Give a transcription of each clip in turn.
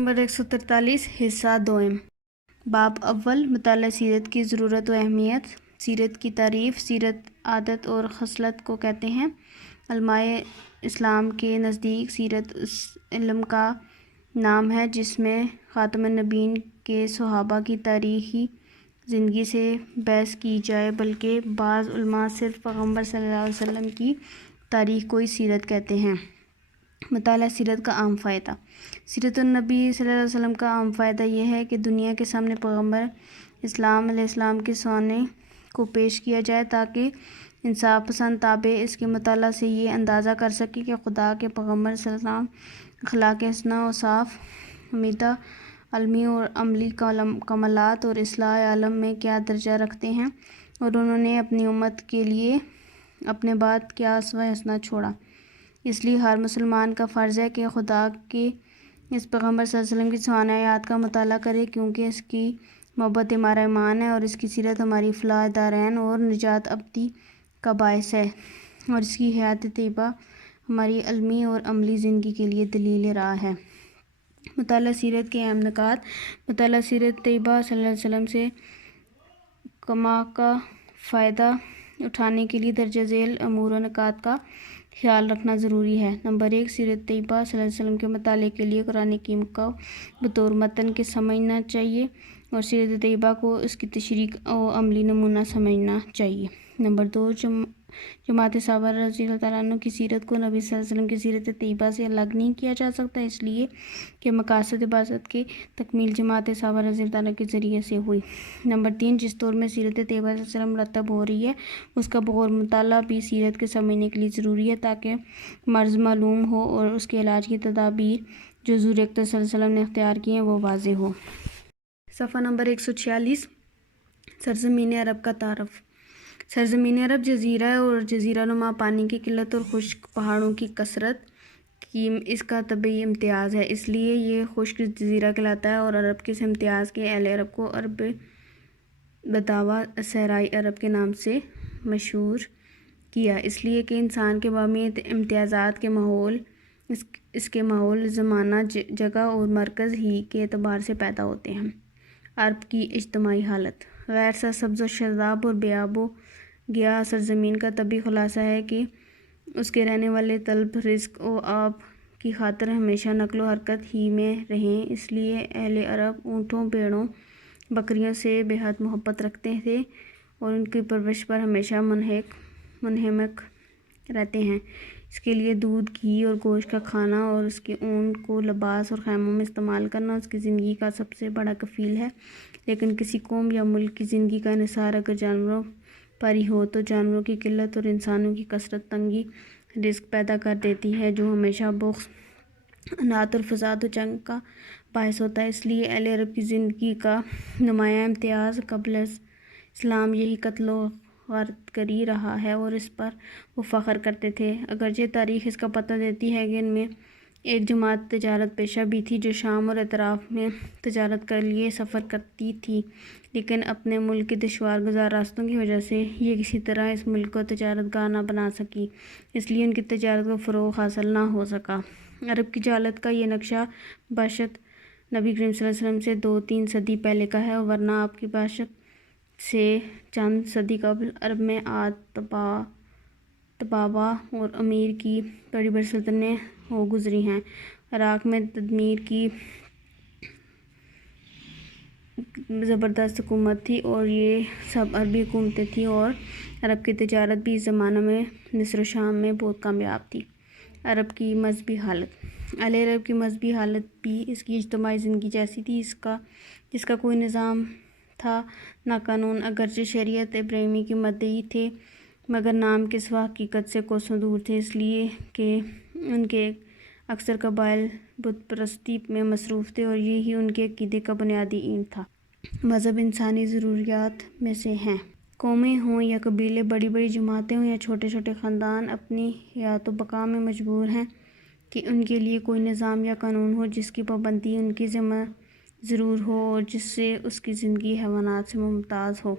Number 143 حصہ دوئم باب اول مطالعہ سیرت کی ضرورت و اہمیت۔ سیرت کی تعریف۔ سیرت عادت اور خصلت کو کہتے ہیں۔ علماء اسلام کے نزدیک سیرت اس علم کا نام ہے جس میں خاتم النبیین کے صحابہ کی تاریخی زندگی سے بحث کی جائے، بلکہ بعض علماء صرف پیغمبر صلی اللہ علیہ وسلم کی تاریخ کو ہی سیرت کہتے ہیں۔ مطالعہ سیرت کا عام فائدہ۔ سیرت النبی صلی اللہ علیہ وسلم کا عام فائدہ یہ ہے کہ دنیا کے سامنے پیغمبر اسلام علیہ السلام کے سونے کو پیش کیا جائے تاکہ انصاف پسند تابع اس کے مطالعہ سے یہ اندازہ کر سکے کہ خدا کے پیغمبر صلی اللہ علیہ وسلم اخلاق حسنہ، اوصاف حمیدہ، علمی اور عملی کمالات اور اصلاح عالم میں کیا درجہ رکھتے ہیں، اور انہوں نے اپنی امت کے لیے اپنے بعد کیا اسوہ حسنہ چھوڑا۔ اس لیے ہر مسلمان کا فرض ہے کہ خدا کے اس پیغمبر صلی اللہ علیہ وسلم کی سوانح حیات کا مطالعہ کرے، کیونکہ اس کی محبت ہمارا ایمان ہے اور اس کی سیرت ہماری فلاح دارین اور نجات ابدی کا باعث ہے، اور اس کی حیات طیبہ ہماری علمی اور عملی زندگی کے لیے دلیل راہ ہے۔ مطالعہ سیرت کے اہم نکات۔ مطالعہ سیرت طیبہ صلی اللہ علیہ وسلم سے کما کا فائدہ اٹھانے کے لیے درجہ ذیل امور و نکات کا خیال رکھنا ضروری ہے۔ نمبر 1، سیرت طیبہ صلی اللہ علیہ وسلم کے مطالعے کے لیے قرآن حکیم کو بطور متن کے سمجھنا چاہیے اور سیرت طیبہ کو اس کی تشریح و عملی نمونہ سمجھنا چاہیے۔ نمبر 2، جماعت صحابہ رضی اللہ تعالیٰ عنہ کی سیرت کو نبی صلی اللہ علیہ وسلم کی سیرت طیبہ سے الگ نہیں کیا جا سکتا، اس لیے کہ مقاصد بعثت کی تکمیل جماعت صحابہ رضی اللہ تعالیٰ کے ذریعے سے ہوئی۔ نمبر 3، جس دور میں سیرت طیبہ صلی اللہ علیہ وسلم مرتب ہو رہی ہے اس کا بغور مطالعہ بھی سیرت کے سمجھنے کے لیے ضروری ہے تاکہ مرض معلوم ہو اور اس کے علاج کی تدابیر جو حضور اکرم صلی اللہ علیہ وسلم نے اختیار کی ہیں وہ واضح ہو۔ صفحہ نمبر 146 سرزمین عرب کا تعارف۔ سرزمین عرب جزیرہ ہے اور جزیرہ نما پانی کی قلت اور خشک پہاڑوں کی کثرت کی اس کا طبعی امتیاز ہے، اس لیے یہ خشک جزیرہ کہلاتا ہے، اور عرب کے اس امتیاز کے اہل عرب کو عرب بداوا صحرائی عرب کے نام سے مشہور کیا، اس لیے کہ انسان کے باہمی امتیازات کے ماحول اس کے ماحول، زمانہ، جگہ اور مرکز ہی کے اعتبار سے پیدا ہوتے ہیں۔ عرب کی اجتماعی حالت۔ غیر سرسبز و شاداب اور بے آب و گیا سرزمین کا طبعی خلاصہ ہے کہ اس کے رہنے والے طلب رزق و آب کی خاطر ہمیشہ نقل و حرکت ہی میں رہیں، اس لیے اہل عرب اونٹوں، بھیڑوں، بکریوں سے بے حد محبت رکھتے تھے اور ان کی پرورش پر ہمیشہ منہمک رہتے ہیں۔ اس کے لیے دودھ، گھی اور گوشت کا کھانا اور اس کے اون کو لباس اور خیموں میں استعمال کرنا اس کی زندگی کا سب سے بڑا کفیل ہے۔ لیکن کسی قوم یا ملک کی زندگی کا انحصار اگر جانوروں پر ہی ہو تو جانوروں کی قلت اور انسانوں کی کثرت تنگی رزق پیدا کر دیتی ہے، جو ہمیشہ بغض، انات اور فساد و جنگ کا باعث ہوتا ہے۔ اس لیے اہل عرب کی زندگی کا نمایاں امتیاز قبل اسلام یہی قتل و غارت گری رہا ہے اور اس پر وہ فخر کرتے تھے۔ اگرچہ تاریخ اس کا پتہ دیتی ہے کہ ان میں ایک جماعت تجارت پیشہ بھی تھی جو شام اور اطراف میں تجارت کے لیے سفر کرتی تھی، لیکن اپنے ملک کے دشوار گزار راستوں کی وجہ سے یہ کسی طرح اس ملک کو تجارت گاہ نہ بنا سکی، اس لیے ان کی تجارت کو فروغ حاصل نہ ہو سکا۔ عرب کی جہالت کا یہ نقشہ بعثت نبی کریم صلی اللہ علیہ وسلم سے 2-3 صدی پہلے کا ہے، ورنہ آپ کی بعثت سے چند صدی قبل عرب میں عاد، تبابا اور امیر کی بڑی بڑی سلطنتیں ہو گزری ہیں۔ عراق میں تدمیر کی زبردست حکومت تھی اور یہ سب عربی حکومتیں تھیں، اور عرب کی تجارت بھی اس زمانہ میں مصر و شام میں بہت کامیاب تھی۔ عرب کی مذہبی حالت۔ اہل عرب کی مذہبی حالت بھی اس کی اجتماعی زندگی جیسی تھی، جس کا کوئی نظام تھا نہ قانون۔ اگرچہ شریعت ابراہیمی کے مدعی تھے مگر نام کے سوا حقیقت سے کوسوں دور تھے، اس لیے کہ ان کے اکثر قبائل بت پرستی میں مصروف تھے اور یہی ان کے عقیدے کا بنیادی اینٹ تھا۔ مذہب انسانی ضروریات میں سے ہیں۔ قومیں ہوں یا قبیلے، بڑی بڑی جماعتیں ہوں یا چھوٹے چھوٹے خاندان، اپنی حیات و بقا میں مجبور ہیں کہ ان کے لیے کوئی نظام یا قانون ہو جس کی پابندی ان کے ذمہ ضرور ہو اور جس سے اس کی زندگی حیوانات سے ممتاز ہو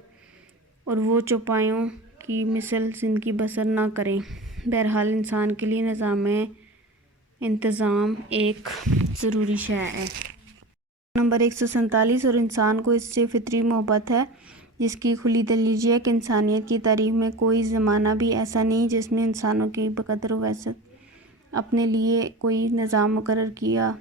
اور وہ چوپایوں کی مثل زندگی بسر نہ کریں۔ بہرحال انسان کے لیے نظام انتظام ایک ضروری شے ہے۔ نمبر 147 اور انسان کو اس سے فطری محبت ہے، جس کی کھلی دلیل یہ ہے کہ انسانیت کی تاریخ میں کوئی زمانہ بھی ایسا نہیں جس میں انسانوں کی بقدر وسعت اپنے لیے کوئی نظام مقرر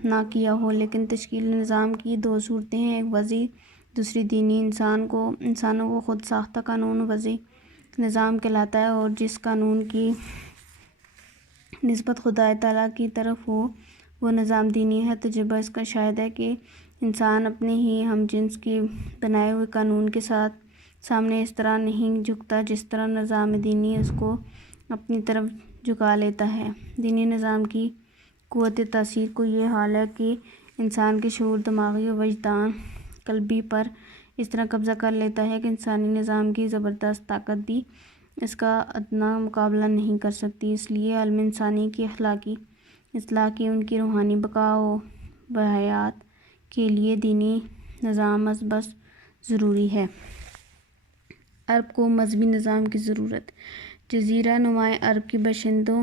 نہ کیا ہو، لیکن تشکیل نظام کی دو صورتیں ہیں، ایک وضعی، دوسری دینی۔ انسانوں کو خود ساختہ قانون وضعی نظام کہلاتا ہے، اور جس قانون کی نسبت خدا تعالیٰ کی طرف ہو وہ نظام دینی ہے۔ تجربہ اس کا شاہد ہے کہ انسان اپنے ہی ہم جنس کے بنائے ہوئے قانون کے سامنے اس طرح نہیں جھکتا جس طرح نظام دینی اس کو اپنی طرف جھکا لیتا ہے۔ دینی نظام کی قوت تاثیر کو یہ حال ہے کہ انسان کے شعور دماغی اور وجدان قلبی پر اس طرح قبضہ کر لیتا ہے کہ انسانی نظام کی زبردست طاقت بھی اس کا ادنیٰ مقابلہ نہیں کر سکتی۔ اس لیے عالم انسانی کی اخلاقی اصلاح کی، ان کی روحانی بقا و بحیات کے لیے دینی نظام بس ضروری ہے۔ عرب کو مذہبی نظام کی ضرورت۔ جزیرہ نما عرب کے باشندوں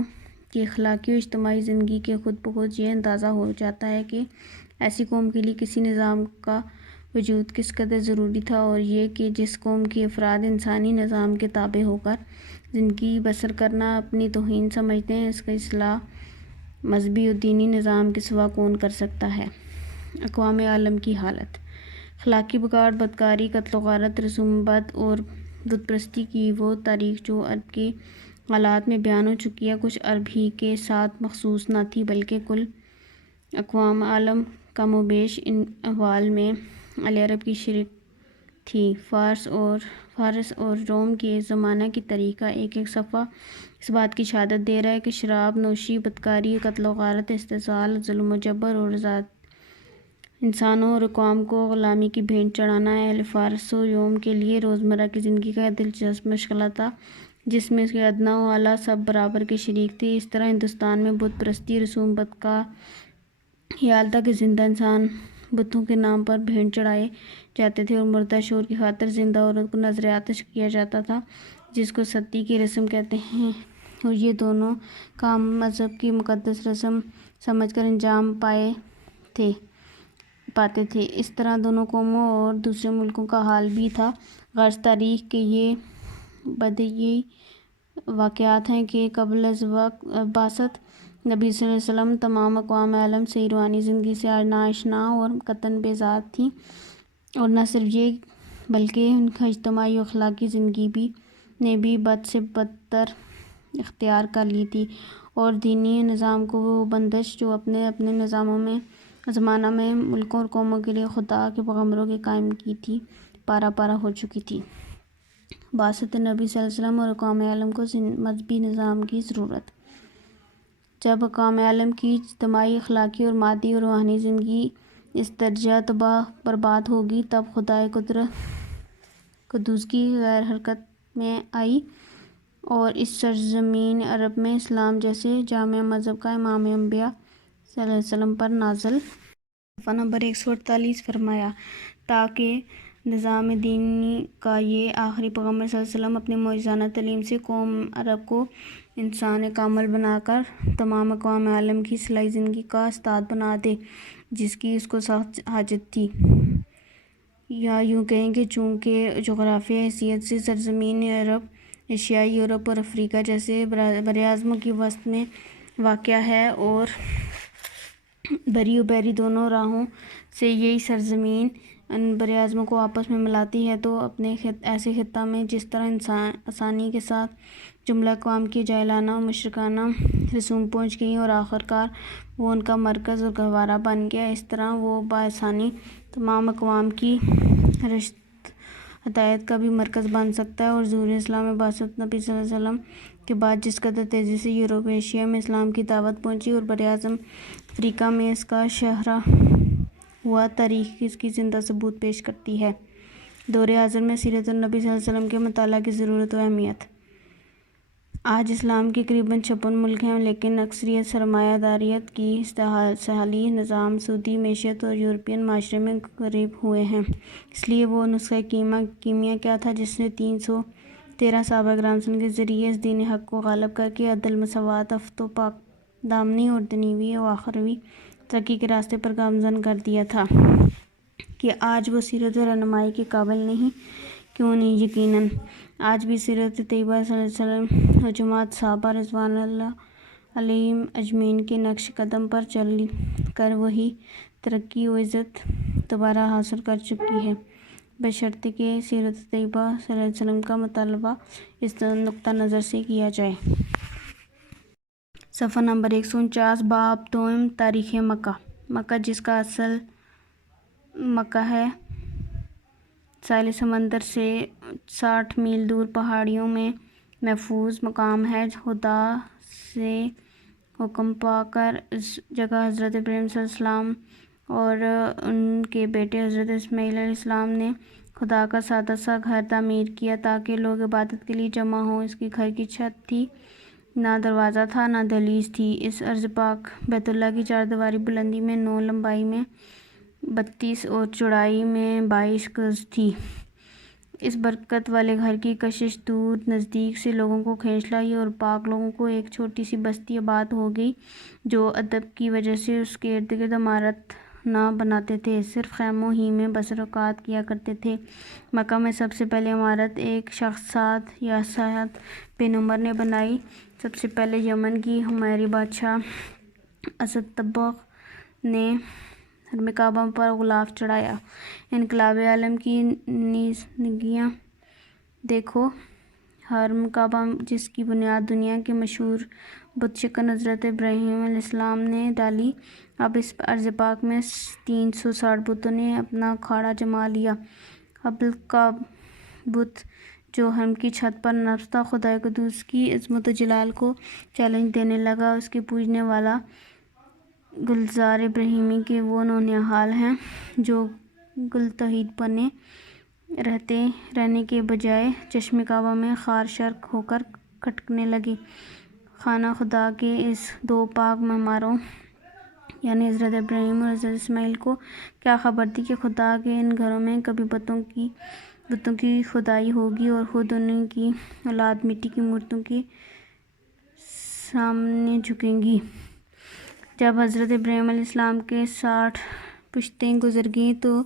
کی اخلاقی و اجتماعی زندگی کے خود بخود یہ اندازہ ہو جاتا ہے کہ ایسی قوم کے لیے کسی نظام کا وجود کس قدر ضروری تھا، اور یہ کہ جس قوم کے افراد انسانی نظام کے تابع ہو کر زندگی بسر کرنا اپنی توہین سمجھتے ہیں، اس کی اصلاح مذہبی و دینی نظام کے سوا کون کر سکتا ہے۔ اقوام عالم کی حالت۔ اخلاقی بگاڑ، بدکاری، قتل و غارت، رسوم بد اور بت پرستی کی وہ تاریخ جو عرب کے حالات میں بیان ہو چکی ہے، کچھ عرب ہی کے ساتھ مخصوص نہ تھی بلکہ کل اقوام عالم کم و بیش ان احوال میں اہل عرب کی شریک تھی۔ فارس اور روم کے زمانہ کی تاریخ کا ایک ایک صفحہ اس بات کی شہادت دے رہا ہے کہ شراب نوشی، بدکاری، قتل و غارت، استحصال، ظلم و جبر اور انسانوں اور اقوام کو غلامی کی بھینٹ چڑھانا اہل فارس و روم کے لیے روزمرہ کی زندگی کا دلچسپ مشغلہ تھا، جس میں کے ادنیٰ و اعلیٰ سب برابر کے شریک تھے۔ اس طرح ہندوستان میں بت پرستی، رسوم بد کا خیال تھا کہ زندہ انسان بتوں کے نام پر بھینٹ چڑھائے جاتے تھے، اور مردہ شور کی خاطر زندہ عورت کو نذر آتش کیا جاتا تھا، جس کو ستی کی رسم کہتے ہیں، اور یہ دونوں کام مذہب کی مقدس رسم سمجھ کر انجام پاتے تھے۔ اس طرح دونوں قوموں اور دوسرے ملکوں کا حال بھی تھا۔ غرض تاریخ کے یہ بدیہی واقعات ہیں کہ قبل از بعثت نبی صلی اللہ علیہ وسلم تمام اقوام عالم صحیح روحانی زندگی سے ناآشنا اور قطعاً بیزار تھیں، اور نہ صرف یہ بلکہ ان کا اجتماعی و اخلاقی زندگی نے بھی بد سے بدتر اختیار کر لی تھی، اور دینی نظام کو وہ بندش جو اپنے زمانہ میں ملکوں اور قوموں کے لیے خدا کے پیغمبروں کے قائم کی تھی، پارا پارا ہو چکی تھی۔ بعثت نبی صلی اللہ علیہ وسلم اور اقوام عالم کو مذہبی نظام کی ضرورت۔ جب اقوام عالم کی اجتماعی، اخلاقی اور مادی اور روحانی زندگی اس درجہ تباہ برباد ہوگی، تب خدائے قدوس کی غیر حرکت میں آئی اور اس سرزمین عرب میں اسلام جیسے جامع مذہب کا امام انبیاء صلی اللہ علیہ وسلم پر نازل۔ صفحہ نمبر 148 فرمایا، تاکہ نظام دینی کا یہ آخری پیغمبر صلی اللہ علیہ وسلم اپنی معجزانہ تعلیم سے قوم عرب کو انسان کامل بنا کر تمام اقوام عالم کی اصلاحی زندگی کا استاد بنا دے، جس کی اس کو سخت حاجت تھی۔ یا یوں کہیں کہ چونکہ جغرافیائی حیثیت سے سرزمین عرب ایشیائی، یورپ اور افریقہ جیسے براعظموں کی وسط میں واقع ہے، اور بری و بحری دونوں راہوں سے یہی سرزمین ان براعظموں کو آپس میں ملاتی ہے، تو اپنے ایسے خطہ میں جس طرح آسانی کے ساتھ جملہ اقوام کی جاہلانہ و مشرکانہ رسوم پہنچ گئیں اور آخرکار وہ ان کا مرکز اور گہوارہ بن گیا، اس طرح وہ بآسانی تمام اقوام کی رشد ہدایت کا بھی مرکز بن سکتا ہے۔ اور ظہور اسلام میں بعثت نبی صلی اللہ علیہ وسلم کے بعد جس قدر تیزی سے یورپ و ایشیا میں اسلام کی دعوت پہنچی اور براعظم افریقہ میں اس کا شہرہ ہوا، تاریخ اس کی زندہ ثبوت پیش کرتی ہے۔ دور حاضر میں سیرت النبی صلی اللہ علیہ وسلم کے مطالعہ کی ضرورت و اہمیت۔ آج اسلام کے قریباً 56 ملک ہیں، لیکن اکثریت سرمایہ داریت کی استحصالی نظام، سودی معیشت اور یورپین معاشرے میں غرق ہوئے ہیں۔ اس لیے وہ نسخہ کیمیا کیا تھا جس نے 313 صحابہ کرام کے ذریعے اس دین حق کو غالب کر کے عدل، مساوات، عفت و پاک دامنی اور دنیوی و اخروی ترقی کے راستے پر گامزن کر دیا تھا۔ کہ آج وہ سیرت رہنمائی کے قابل نہیں؟ کیوں نہیں؟ یقیناً آج بھی سیرت طیبہ صلی اللہ علیہ وسلم و جماعت صحابہ رضوان اللہ علیہم اجمعین کے نقش قدم پر چل کر وہی ترقی و عزت دوبارہ حاصل کر چکی ہے، بشرطیکہ کہ سیرت طیبہ صلی اللہ علیہ وسلم کا مطالبہ اس نقطہ نظر سے کیا جائے۔ صفحہ نمبر 149 باب دوم تاریخ مکہ۔ مکہ جس کا اصل مکہ ہے، ساحل سمندر سے 60 میل دور پہاڑیوں میں محفوظ مقام ہے۔ خدا سے حکم پا کر اس جگہ حضرت ابراہیم صلی اللہ علیہ وسلم اور ان کے بیٹے حضرت اسماعیل علیہ السلام نے خدا کا سادہ سا گھر تعمیر کیا تاکہ لوگ عبادت کے لیے جمع ہوں۔ اس کے گھر کی چھت تھی، نہ دروازہ تھا، نہ دہلیز تھی۔ اس ارض پاک بیت اللہ کی 4 دیواری بلندی میں 9، لمبائی میں 32 اور چوڑائی میں 22 گز تھی۔ اس برکت والے گھر کی کشش دور نزدیک سے لوگوں کو کھینچ لائی اور پاک لوگوں کو ایک چھوٹی سی بستی آباد ہو گئی، جو ادب کی وجہ سے اس کے ارد گرد عمارت نہ بناتے تھے، صرف خیموں ہی میں بسر اوقات کیا کرتے تھے۔ مکہ میں سب سے پہلے عمارت ایک شخص سعد یا سعد بن عمر نے بنائی۔ سب سے پہلے یمن کی ہمایری بادشاہ اسدبغ نے حرم کعبہ پر غلاف چڑھایا۔ انقلاب عالم کی نگیاں دیکھو، حرم کعبہ جس کی بنیاد دنیا کے مشہور بت شکن حضرت ابراہیم علیہ السلام نے ڈالی، اب اس ارض پاک میں 360 بتوں نے اپنا اکھاڑا جما لیا۔ حبل کا بت جو حرم کی چھت پر نصب تھا، خدائے قدوس کی عظمت و جلال کو چیلنج دینے لگا۔ اس کے پوجنے والا گلزار ابراہیمی کے وہ نونہال ہیں جو گل توحید بنے رہنے کے بجائے چشم کعبہ میں خار شرک ہو کر کھٹکنے لگے۔ خانہ خدا کے اس 2 پاک معماروں یعنی حضرت ابراہیم اور حضرت اسماعیل کو کیا خبر تھی کہ خدا کے ان گھروں میں کبھی بتوں کی خدائی ہوگی اور خود انہیں کی اولاد مٹی کی مورتوں کے سامنے جھکیں گی۔ جب حضرت ابراہیم علیہ السلام کے 60 پشتیں گزر گئیں تو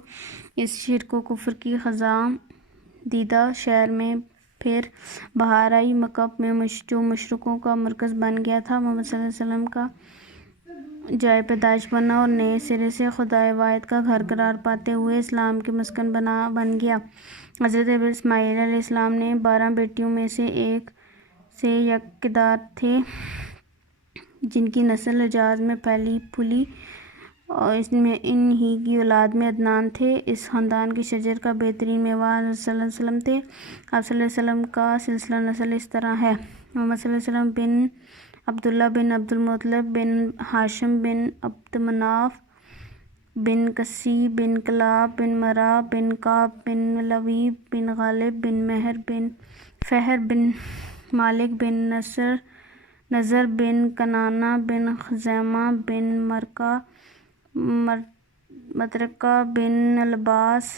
اس شرک و کفر کی خزاں دیدہ شہر میں پھر بہار آئی۔ مکہ میں جو مشرکوں کا مرکز بن گیا تھا، محمد صلی اللہ علیہ وسلم کا جائے پیدائش بنا اور نئے سرے سے خدائے واحد کا گھر قرار پاتے ہوئے اسلام کے مسکن بن گیا۔ حضرت اسماعیل علیہ السلام نے 12 بیٹیوں میں سے ایک سے یکدار تھے، جن کی نسل حجاز میں پھلی پھولی اور ان ہی کی اولاد میں عدنان تھے۔ اس خاندان کے شجر کا بہترین میوہ حضرت صلی اللہ علیہ وسلم تھے۔ آپ صلی اللہ علیہ وسلم کا سلسلہ نسل اس طرح ہے: محمد صلی اللہ علیہ وسلم بن عبداللہ بن عبد المطلب بن ہاشم بن عبد مناف بن قصی بن کلاب بن مرہ بن کعب بن لوی بن غالب بن مہر بن فہر بن مالک بن نضر بن کنانہ بن خزیمہ بن مطرقہ بن العباس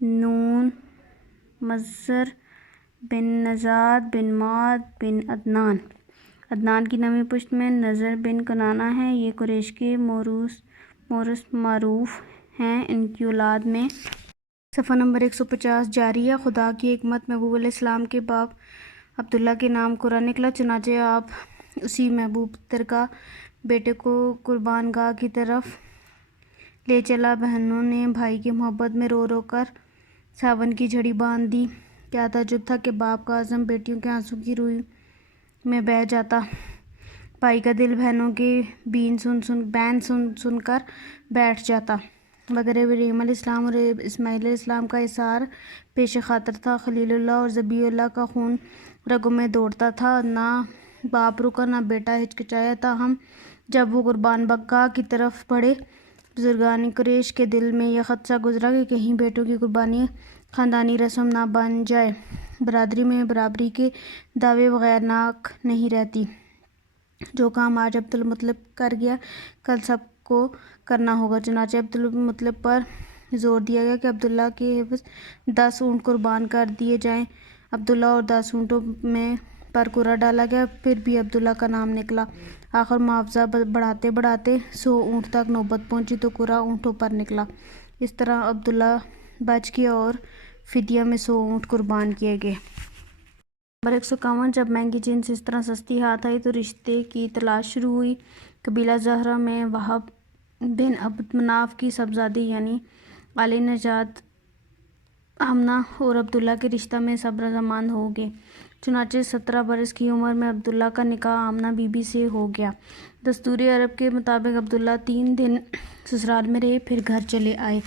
نون مضر بن نژاد بن معد بن عدنان۔ عدنان کی 9ویں پشت میں نضر بن کنانہ ہیں، یہ قریش کے مورث معروف ہیں۔ ان کی اولاد میں صفحہ نمبر 150 جاری ہے۔ خدا کی حکمت، محبوب علیہ السلام کے باپ عبداللہ کے نام قرہ نکلا، چنانچہ آپ اسی محبوب ترکہ بیٹے کو قربان گاہ کی طرف لے چلا۔ بہنوں نے بھائی کی محبت میں رو رو کر ساون کی جھڑی باندھ دی۔ کیا تعجب تھا کہ باپ کا عزم بیٹیوں کے آنسوں کی روئی میں بہہ جاتا، بھائی کا دل بہنوں کے بین سن کر بیٹھ جاتا۔ مگر ابراہیم علیہ السلام اور اسماعیل علیہ السلام کا احسار پیش خاطر تھا۔ خلیل اللہ اور ذبیح اللہ کا خون رگوں میں دوڑتا تھا، نہ باپ رکا نہ بیٹا ہچکچایا۔ تاہم جب وہ قربان گاہ کی طرف بڑھے، بزرگان قریش کے دل میں یہ خدشہ گزرا کہ کہیں بیٹوں کی قربانی خاندانی رسم نہ بن جائے۔ برادری میں برابری کے دعوے بغیر ناک نہیں رہتی۔ جو کام آج عبد المطلب کر گیا، کل سب کو کرنا ہوگا۔ چنانچہ عبد المطلب پر زور دیا گیا کہ عبداللہ کے عوض 10 اونٹ قربان کر دیے جائیں۔ عبداللہ اور 10 اونٹوں میں پر کرا ڈالا گیا، پھر بھی عبداللہ کا نام نکلا۔ آخر معاوضہ بڑھاتے بڑھاتے 100 اونٹ تک نوبت پہنچی تو کرا اونٹوں پر نکلا۔ اس طرح عبداللہ بچ گیا اور فدیہ میں 100 اونٹ قربان کیے گئے۔ نمبر 151 جب مہنگی جنس اس طرح سستی ہاتھ آئی تو رشتے کی تلاش شروع ہوئی۔ قبیلہ زہرہ میں وہب بن عبد مناف کی صاحبزادی یعنی علی نژاد آمنہ اور عبداللہ کے رشتہ میں سب رضامند ہو گئے۔ چنانچہ 17 برس کی عمر میں عبداللہ کا نکاح آمنہ بی بی سے ہو گیا۔ دستور عرب کے مطابق عبداللہ 3 دن سسرال میں رہے، پھر گھر چلے آئے۔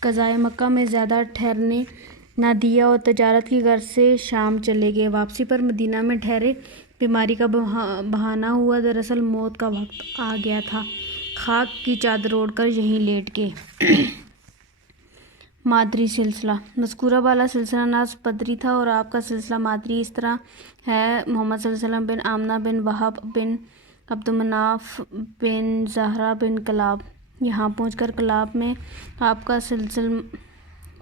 قضائے مکہ میں زیادہ ٹھہرنے نہ دیا اور تجارت کی غرض سے شام چلے گئے۔ واپسی پر مدینہ میں ٹھہرے، بیماری کا بہانہ ہوا، دراصل موت کا وقت آ گیا تھا، خاک کی چادر اوڑھ کر یہیں لیٹ گئے۔ مادری سلسلہ مذکورہ بالا سلسلہ نسب بدری تھا اور آپ کا سلسلہ مادری اس طرح ہے: محمد صلی اللہ علیہ وسلم بن آمنہ بن وہب بن عبد مناف بن زہرہ بن کلاب۔ یہاں پہنچ کر کلاب میں آپ کا سلسلہ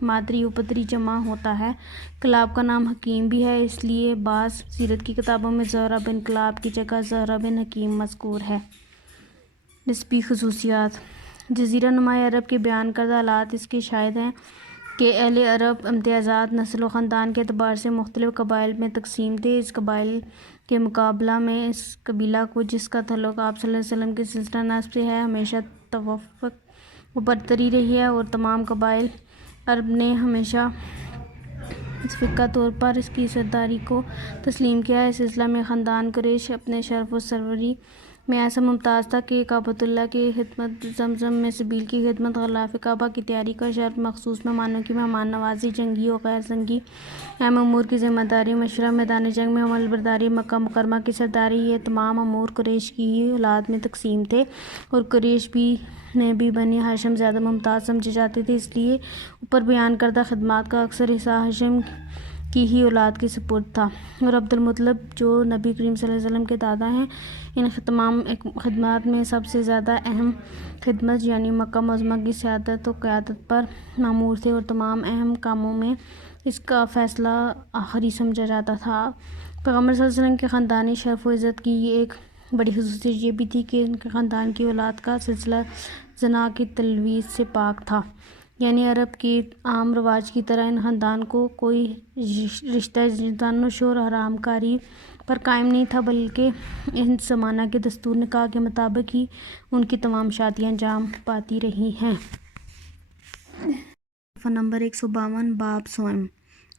مادری و پدری جمع ہوتا ہے۔ کلاب کا نام حکیم بھی ہے، اس لیے بعض سیرت کی کتابوں میں زہرہ بن کلاب کی جگہ زہرہ بن حکیم مذکور ہے۔ نسبی خصوصیات جزیرہ نماء عرب کے بیان کردہ حالات اس کے شاہد ہیں کہ اہل عرب امتیازات، نسل و خاندان کے اعتبار سے مختلف قبائل میں تقسیم تھے۔ اس قبائل کے مقابلہ میں اس قبیلہ کو جس کا تعلق آپ صلی اللہ علیہ وسلم کے سلسلہ نسب سے ہے ہمیشہ تفوق و برتری رہی ہے اور تمام قبائل عرب نے ہمیشہ فقہ طور پر اس کی سرداری کو تسلیم کیا ہے۔ اس سلسلہ میں خاندان قریش اپنے شرف و سروری میں ایسا ممتاز تھا کہ کعبۃ اللہ کی خدمت، زمزم میں سبیل کی خدمت، غلاف کعبہ کی تیاری کا شرف، مخصوص مہمانوں کی مہمان نوازی، جنگی و غیر جنگی اہم امور کی ذمہ داری، مشورہ، میدان جنگ میں عمل برداری، مکہ مکرمہ کی سرداری، یہ تمام امور قریش کی ہی اولاد میں تقسیم تھے اور قریش نے بھی بنی ہاشم زیادہ ممتاز سمجھے جاتے تھے، اس لیے اوپر بیان کردہ خدمات کا اکثر حصہ ہاشم کی ہی اولاد کے سپرد تھا۔ اور عبد المطلب جو نبی کریم صلی اللہ علیہ وسلم کے دادا ہیں، ان تمام خدمات میں سب سے زیادہ اہم خدمت یعنی مکہ معظمہ کی سیادت و قیادت پر مامور تھے اور تمام اہم کاموں میں اس کا فیصلہ آخری سمجھا جاتا تھا۔ پیغمبر صلی اللہ علیہ وسلم کے خاندانی شرف و عزت کی ایک بڑی خصوصیت یہ بھی تھی کہ ان کے خاندان کی اولاد کا سلسلہ زنا کی تلویث سے پاک تھا، یعنی عرب کے عام رواج کی طرح ان خاندان کو کوئی رشتہ زن و حرام کاری پر قائم نہیں تھا، بلکہ ان زمانہ کے دستور نکاح کے مطابق ہی ان کی تمام شادیاں انجام پاتی رہی ہیں۔ نمبر 152 باب صوم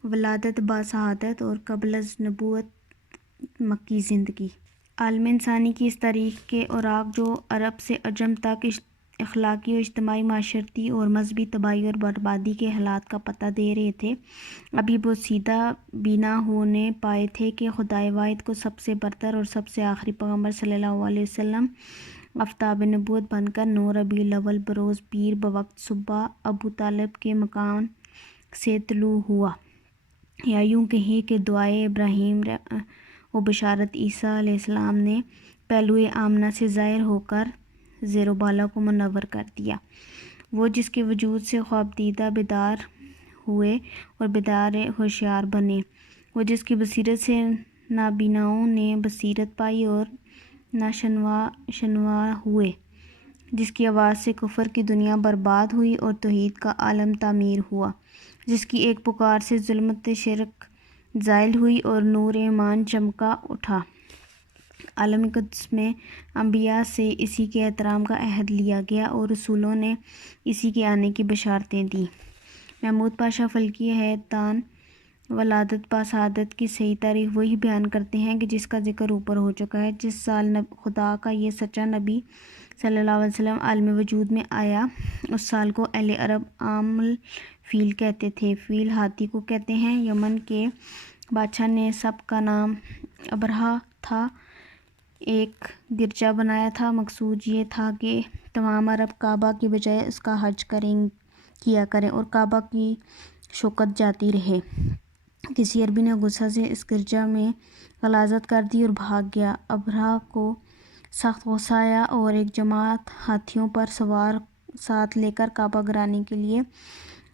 ولادت بشہادت اور قبل از نبوت مکی زندگی۔ عالم انسانی کی اس تاریخ کے اوراق جو عرب سے عجم تک اخلاقی و اجتماعی، معاشرتی اور مذہبی تباہی اور بربادی کے حالات کا پتہ دے رہے تھے، ابھی بوسیدہ بھی نہ ہونے پائے تھے کہ خدائے واحد کو سب سے برتر اور سب سے آخری پیغمبر صلی اللہ علیہ وسلم آفتاب نبوت بن کر 9 ربیع الاول بروز پیر بوقت صبح ابو طالب کے مکان سے طلوع ہوا، یا یوں کہیں کہ دعائے ابراہیم و بشارت عیسیٰ علیہ السلام نے پہلوئے آمنہ سے ظاہر ہو کر زیر و بالا کو منور کر دیا۔ وہ جس کے وجود سے خوابدیدہ بیدار ہوئے اور بیدار ہوشیار بنے، وہ جس کی بصیرت سے نابیناؤں نے بصیرت پائی اور ناشنوا ہوئے، جس کی آواز سے کفر کی دنیا برباد ہوئی اور توحید کا عالم تعمیر ہوا، جس کی ایک پکار سے ظلمت شرک زائل ہوئی اور نور ایمان چمکا اٹھا۔ عالم قدس میں انبیاء سے اسی کے احترام کا عہد لیا گیا اور رسولوں نے اسی کے آنے کی بشارتیں دیں۔ محمود پاشا فلکی ہیئت دان ولادت بشہادت کی صحیح تاریخ وہی بیان کرتے ہیں کہ جس کا ذکر اوپر ہو چکا ہے۔ جس سال خدا کا یہ سچا نبی صلی اللہ علیہ وسلم عالم وجود میں آیا، اس سال کو اہل عرب عام الفیل کہتے تھے۔ فیل ہاتھی کو کہتے ہیں۔ یمن کے بادشاہ نے سب کا نام ابرہہ تھا، ایک گرجا بنایا تھا۔ مقصود یہ تھا کہ تمام عرب کعبہ کی بجائے اس کا حج کیا کریں اور کعبہ کی شوکت جاتی رہے۔ کسی عربی نے غصہ سے اس گرجا میں غلاظت کر دی اور بھاگ گیا۔ ابرہہ کو سخت غصہ آیا اور ایک جماعت ہاتھیوں پر سوار ساتھ لے کر کعبہ گرانے کے لیے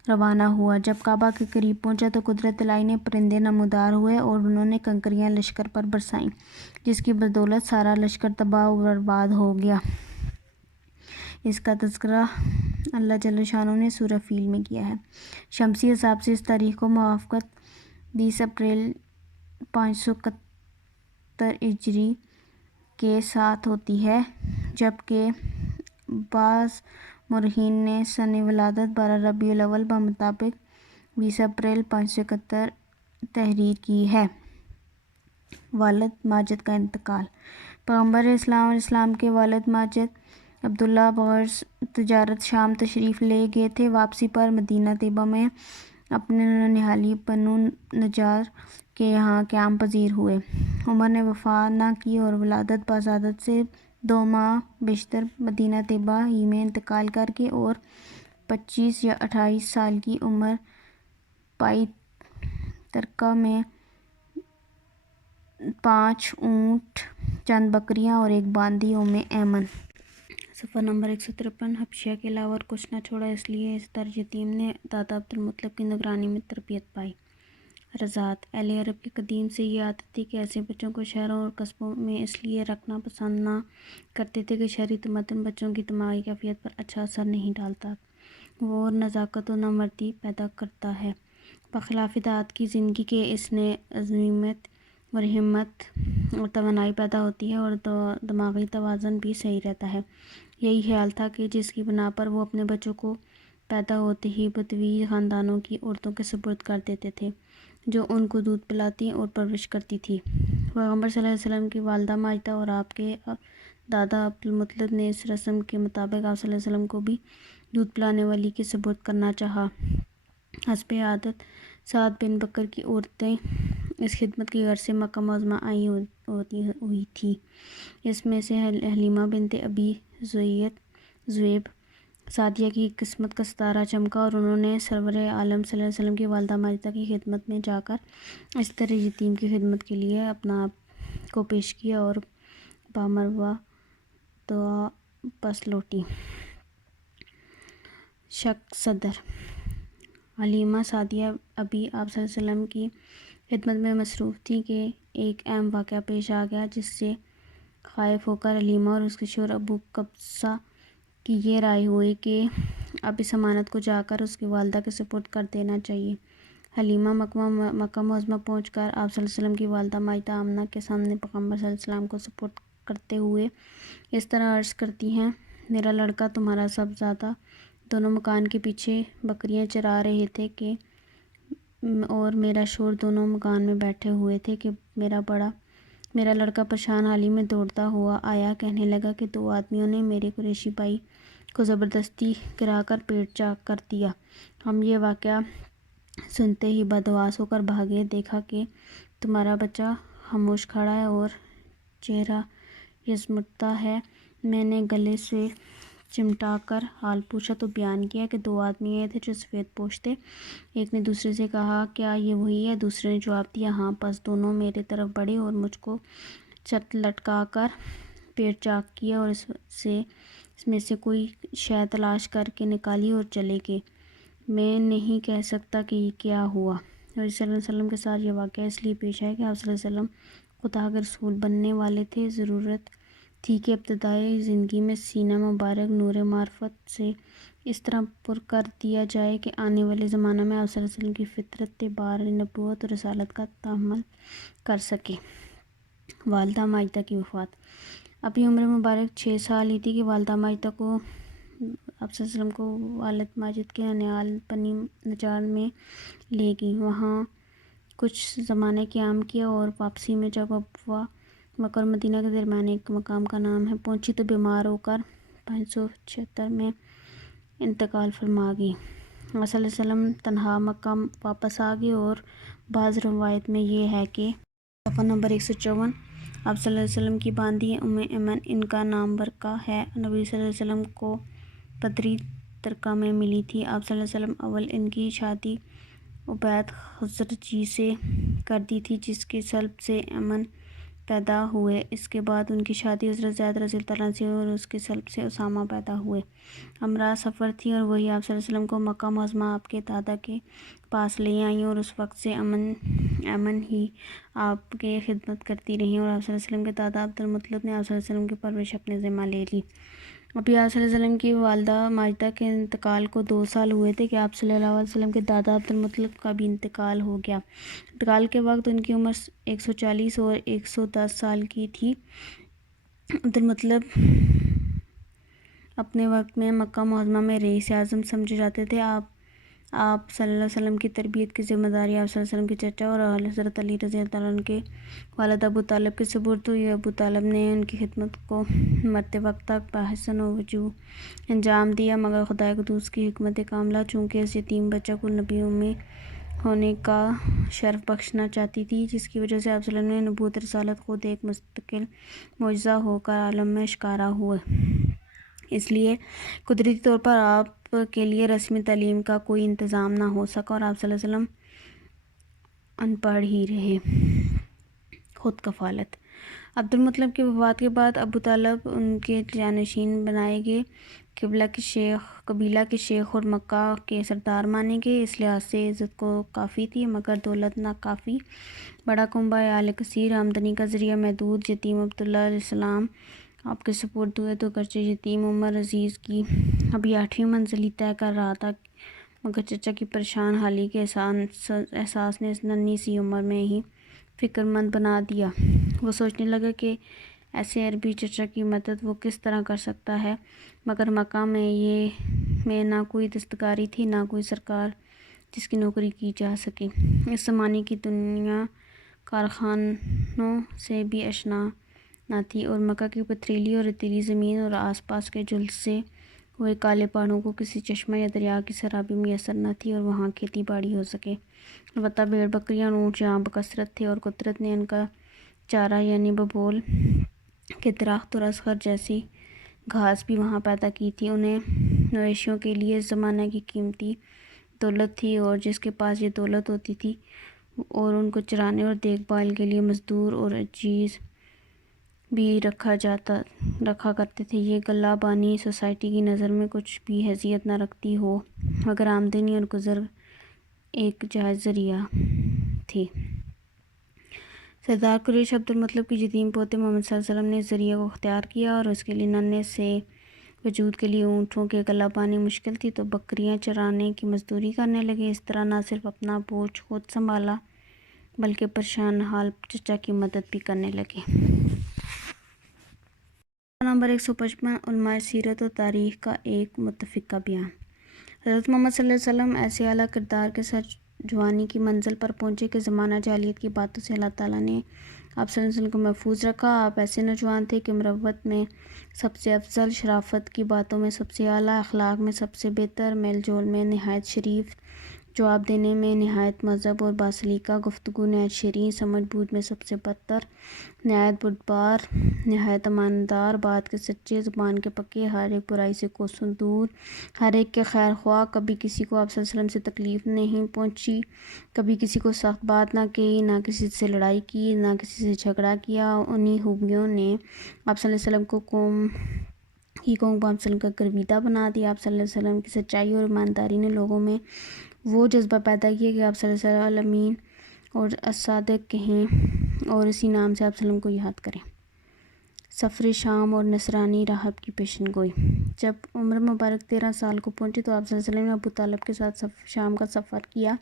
روانہ ہوا۔ جب کعبہ کے قریب پہنچا تو قدرت الہی نے پرندے نمودار ہوئے اور انہوں نے کنکریاں لشکر پر برسائیں، جس کی بدولت سارا لشکر تباہ و برباد ہو گیا۔ اس کا تذکرہ اللہ جل شانہ نے سورہ فیل میں کیا ہے۔ شمسی حساب سے اس تاریخ کو موافقت 20 اپریل 571 ہجری کے ساتھ ہوتی ہے، جبکہ بعض مورخین نے سنِ ولادت 12 ربیع الاول بمطابق 20 اپریل 571 تحریر کی ہے۔ والد ماجد کا انتقال۔ پیغمبر اسلام علیہ السلام کے والد ماجد عبداللہ بغرض تجارت شام تشریف لے گئے تھے۔ واپسی پر مدینہ طیبہ میں اپنے ننھیالی بنو نجار کے یہاں قیام پذیر ہوئے۔ عمر نے وفات نہ کی اور ولادت بازادت سے 2 ماہ بیشتر مدینہ طیبہ ہی میں انتقال کر کے اور 25 یا 28 سال کی عمر پائی۔ ترکہ میں 5 اونٹ، چند بکریاں اور ایک باندی ایمن۔ صفحہ نمبر 153۔ حبشیہ کے علاوہ اور کچھ نہ چھوڑا، اس لیے اس در یتیم نے دادا عبدالمطلب کی نگرانی میں تربیت پائی۔ رضاعت۔ اہل عرب کی قدیم سے یہ عادت تھی کہ ایسے بچوں کو شہروں اور قصبوں میں اس لیے رکھنا پسند نہ کرتے تھے کہ شہری تمدن بچوں کی دماغی کیفیت پر اچھا اثر نہیں ڈالتا، وہ نزاکت و نامردی پیدا کرتا ہے۔ بخلاف دہات کی زندگی کے اس نے عزیمت اور ہمت اور توانائی پیدا ہوتی ہے اور دماغی توازن بھی صحیح رہتا ہے۔ یہی خیال تھا کہ جس کی بنا پر وہ اپنے بچوں کو پیدا ہوتے ہی بدوی خاندانوں کی عورتوں کے سپرد کر دیتے تھے، جو ان کو دودھ پلاتی اور پرورش کرتی تھی۔ پیغمبر صلی اللہ علیہ وسلم کی والدہ ماجدہ اور آپ کے دادا عبدالمطلب نے اس رسم کے مطابق آپ صلی اللہ علیہ وسلم کو بھی دودھ پلانے والی کے سپرد کرنا چاہا۔ حسب عادت سعد بن بکر کی عورتیں اس خدمت کی غرض سے مکہ معظمہ آئی ہوئی تھیں۔ اس میں سے حلیمہ بنت ابی ذؤیب سعدیہ کی قسمت کا ستارہ چمکا اور انہوں نے سرور عالم صلی اللہ علیہ وسلم کی والدہ ماجدہ کی خدمت میں جا کر اس در یتیم کی خدمت کے لیے اپنا آپ کو پیش کیا اور بامروہ دعا پس لوٹی۔ شق صدر۔ حلیمہ سعدیہ ابھی آپ صلی اللہ علیہ وسلم کی خدمت میں مصروف تھی کہ ایک اہم واقعہ پیش آ گیا، جس سے خائف ہو کر حلیمہ اور اس کے شوہر ابو قبصہ کی یہ رائے ہوئی کہ اب اس امانت کو جا کر اس کی والدہ کے سپرد کر دینا چاہیے۔ حلیمہ مکہ معظمہ پہنچ کر آپ صلی اللہ علیہ وسلم کی والدہ ماجدہ آمنہ کے سامنے پیغمبر صلی اللہ علیہ وسلم کو سپرد کرتے ہوئے اس طرح عرض کرتی ہیں: میرا لڑکا تمہارا صاحبزادہ دونوں مکان کے پیچھے بکریاں چرا رہے تھے اور میرا شوہر دونوں مکان میں بیٹھے ہوئے تھے کہ میرا لڑکا پریشان حالی میں دوڑتا ہوا آیا، کہنے لگا کہ 2 آدمیوں نے میرے قریشی بھائی کو زبردستی گرا کر پیٹ چاک کر دیا۔ ہم یہ واقعہ سنتے ہی بدحواس ہو کر بھاگے، دیکھا کہ تمہارا بچہ خاموش کھڑا ہے اور چہرہ یزمتا ہے۔ میں نے گلے سے چمٹا کر حال پوچھا تو بیان کیا کہ 2 آدمی آئے تھے جو سفید پوش تھے۔ ایک نے دوسرے سے کہا، کیا یہ وہی ہے؟ دوسرے نے جواب دیا، ہاں۔ پس دونوں میرے طرف بڑھے اور مجھ کو چت لٹکا کر پیٹ چاک کیا اور اس میں سے کوئی شے تلاش کر کے نکالی اور چلے گئے۔ میں نہیں کہہ سکتا کہ یہ کیا ہوا۔ اور صلی اللہ علیہ وسلم کے ساتھ یہ واقعہ اس لیے پیش آیا کہ آپ صلی اللہ علیہ وسلم خدا کے رسول بننے والے تھے۔ ضرورت تھی کہ ابتدائی زندگی میں سینہ مبارک نور معرفت سے اس طرح پر کر دیا جائے کہ آنے والے زمانہ میں آپ صلی اللہ علیہ وسلم کی فطرت بار نبوت اور رسالت کا تحمل کر سکے۔ والدہ ماجدہ کی وفات۔ ابھی عمر مبارک 6 سال ہی تھی کہ والدہ ماجدہ کو آپ صلی اللہ علیہ وسلم کو والد ماجد کے ننھیال بنی نجار میں لے گئیں۔ وہاں کچھ زمانے قیام کیا اور واپسی میں جب ابوا مکہ اور مدینہ کے درمیان ایک مقام کا نام ہے پہنچی تو بیمار ہو کر 576 میں انتقال فرما گئی۔ آپ صلی اللہ علیہ وسلم تنہا مکہ واپس آ گئے اور بعض روایت میں یہ ہے کہ صفحہ نمبر 154 آپ صلی اللہ علیہ وسلم کی باندی ایمن، ان کا نام برقہ ہے، نبی صلی اللہ علیہ وسلم کو بدری ترکہ میں ملی تھی۔ آپ صلی اللہ علیہ وسلم اول ان کی شادی عبید خزرجی سے کر دی تھی، جس کی سلب سے ایمن پیدا ہوئے۔ اس کے بعد ان کی شادی حضرت زید رضی اللہ عنہ سے اور اس کے سلب سے اسامہ پیدا ہوئے۔ امراء سفر تھی اور وہی آپ صلی اللہ علیہ وسلم کو مکہ معظمہ آپ کے دادا کے پاس لے آئیں اور اس وقت سے امن ہی آپ کے خدمت کرتی رہیں، اور آپ صلی اللہ علیہ وسلم کے دادا عبد المطلب نے آپ صلی اللہ علیہ وسلم کی پرورش اپنے ذمہ لے لی۔ ابھی آپ صلی اللہ علیہ وسلم کی والدہ ماجدہ کے انتقال کو 2 سال ہوئے تھے کہ آپ صلی اللہ علیہ وسلم کے دادا عبد المطلب کا بھی انتقال ہو گیا۔ انتقال کے وقت ان کی عمر 140 اور 110 سال کی تھی۔ عبد المطلب اپنے وقت میں مکہ معظمہ میں رئیس اعظم سمجھے جاتے تھے۔ آپ صلی اللہ علیہ وسلم کی تربیت کی ذمہ داری آپ صلی اللہ علیہ وسلم کے چچا اور حضرت علی رضی اللہ عنہ کے والد ابو طالب کے سپرد ہوئی۔ ابو طالب نے ان کی خدمت کو مرتے وقت تک بحسن وجوہ انجام دیا، مگر خدائے قدوس کی حکمت کاملہ چونکہ اس یتیم بچہ کو نبی امی ہونے کا شرف بخشنا چاہتی تھی، جس کی وجہ سے آپ صلی اللہ علیہ وسلم نے نبوت رسالت خود ایک مستقل معجزہ ہو کر عالم میں اشکارا ہوئے۔ اس لیے قدرتی طور پر آپ کے لیے رسمی تعلیم کا کوئی انتظام نہ ہو سکا اور آپ صلی اللہ علیہ وسلم ان پڑھ ہی رہے۔ خود کفالت۔ عبد المطلب کی وفات کے بعد ابو طالب ان کے جانشین بنائے گئے، قبیلہ کے شیخ اور مکہ کے سردار مانے گئے۔ اس لحاظ سے عزت کو کافی تھی، مگر دولت نہ کافی۔ بڑا کنبہ آل کثیر، آمدنی کا ذریعہ محدود۔ یتیم عبداللہ علیہ السلام آپ کے سپرد ہوئے تو گرچہ یتیم عمر عزیز کی ابھی 8ویں منزل ہی طے کر رہا تھا، مگر چچا کی پریشان حالی کے احساس نے اس ننھی سی عمر میں ہی فکر مند بنا دیا۔ وہ سوچنے لگا کہ ایسے عربی چچا کی مدد وہ کس طرح کر سکتا ہے، مگر مکہ میں نہ کوئی دستکاری تھی، نہ کوئی سرکار جس کی نوکری کی جا سکے۔ اس زمانے کی دنیا کارخانوں سے بھی آشنا نہ تھی، اور مکہ کی پتھریلی اور ریتیلی زمین اور آس پاس کے جھلسے ہوئے کالے پہاڑوں کو کسی چشمہ یا دریا کی سرابی میسر نہ تھی اور وہاں کھیتی باڑی ہو سکے۔ البتہ بھیڑ بکریاں اور اونٹ یہاں بکثرت تھے، اور قدرت نے ان کا چارہ یعنی ببول کے درخت اور اصغر جیسی گھاس بھی وہاں پیدا کی تھی۔ انہیں مویشیوں کے لیے اس زمانے کی قیمتی دولت تھی، اور جس کے پاس یہ دولت ہوتی تھی اور ان کو چرانے اور دیکھ بھال کے لیے مزدور اور عجیز بھی رکھا کرتے تھے۔ یہ غلہ بانی سوسائٹی کی نظر میں کچھ بھی حیثیت نہ رکھتی ہو، مگر آمدنی اور گزر ایک جائز ذریعہ تھی۔ سردار قریش عبد المطلب کے یتیم پوتے محمد صلی اللہ علیہ وسلم نے اس ذریعے کو اختیار کیا، اور اس کے لیے ننھے سے وجود کے لیے اونٹوں کے غلہ بانی مشکل تھی تو بکریاں چرانے کی مزدوری کرنے لگے۔ اس طرح نہ صرف اپنا بوجھ خود سنبھالا بلکہ پریشان حال چچا کی مدد بھی کرنے لگے۔ نمبر 155 علماء سیرت و تاریخ کا ایک متفقہ بیان۔ حضرت محمد صلی اللہ علیہ وسلم ایسے اعلیٰ کردار کے ساتھ جوانی کی منزل پر پہنچے کہ زمانہ جاہلیت کی باتوں سے اللہ تعالیٰ نے آپ صلی اللہ علیہ وسلم کو محفوظ رکھا۔ آپ ایسے نوجوان تھے کہ مروت میں سب سے افضل، شرافت کی باتوں میں سب سے اعلیٰ، اخلاق میں سب سے بہتر، میل جول میں نہایت شریف، جواب دینے میں نہایت مہذب اور باسلیقہ، گفتگو نہایت شیریں، سمجھ بوجھ میں سب سے برتر، نہایت بردبار، نہایت امانتدار، بات کے سچے، زبان کے پکے، ہر ایک برائی سے کوسوں دور، ہر ایک کے خیر خواہ، کبھی کسی کو آپ صلی اللہ علیہ وسلم سے تکلیف نہیں پہنچی، کبھی کسی کو سخت بات نہ کہی، نہ کسی سے لڑائی کی، نہ کسی سے جھگڑا کیا۔ انہی خوبیوں نے آپ صلی اللہ علیہ وسلم کو قوم آپ صلی اللہ علیہ وسلم کا گرویدہ بنا دیا۔ آپ صلی اللہ علیہ وسلم کی سچائی اور ایمانداری نے لوگوں میں وہ جذبہ پیدا کیا کہ آپ صلی اللہ علیہ وسلم امین اور الصادق کہیں اور اسی نام سے آپ صلی اللہ علیہ وسلم کو یاد کریں۔ سفر شام اور نصرانی راہب کی پیشن گوئی۔ جب عمر مبارک 13 سال کو پہنچی تو آپ صلی اللہ علیہ وسلم نے ابو طالب کے ساتھ شام کا سفر کیا۔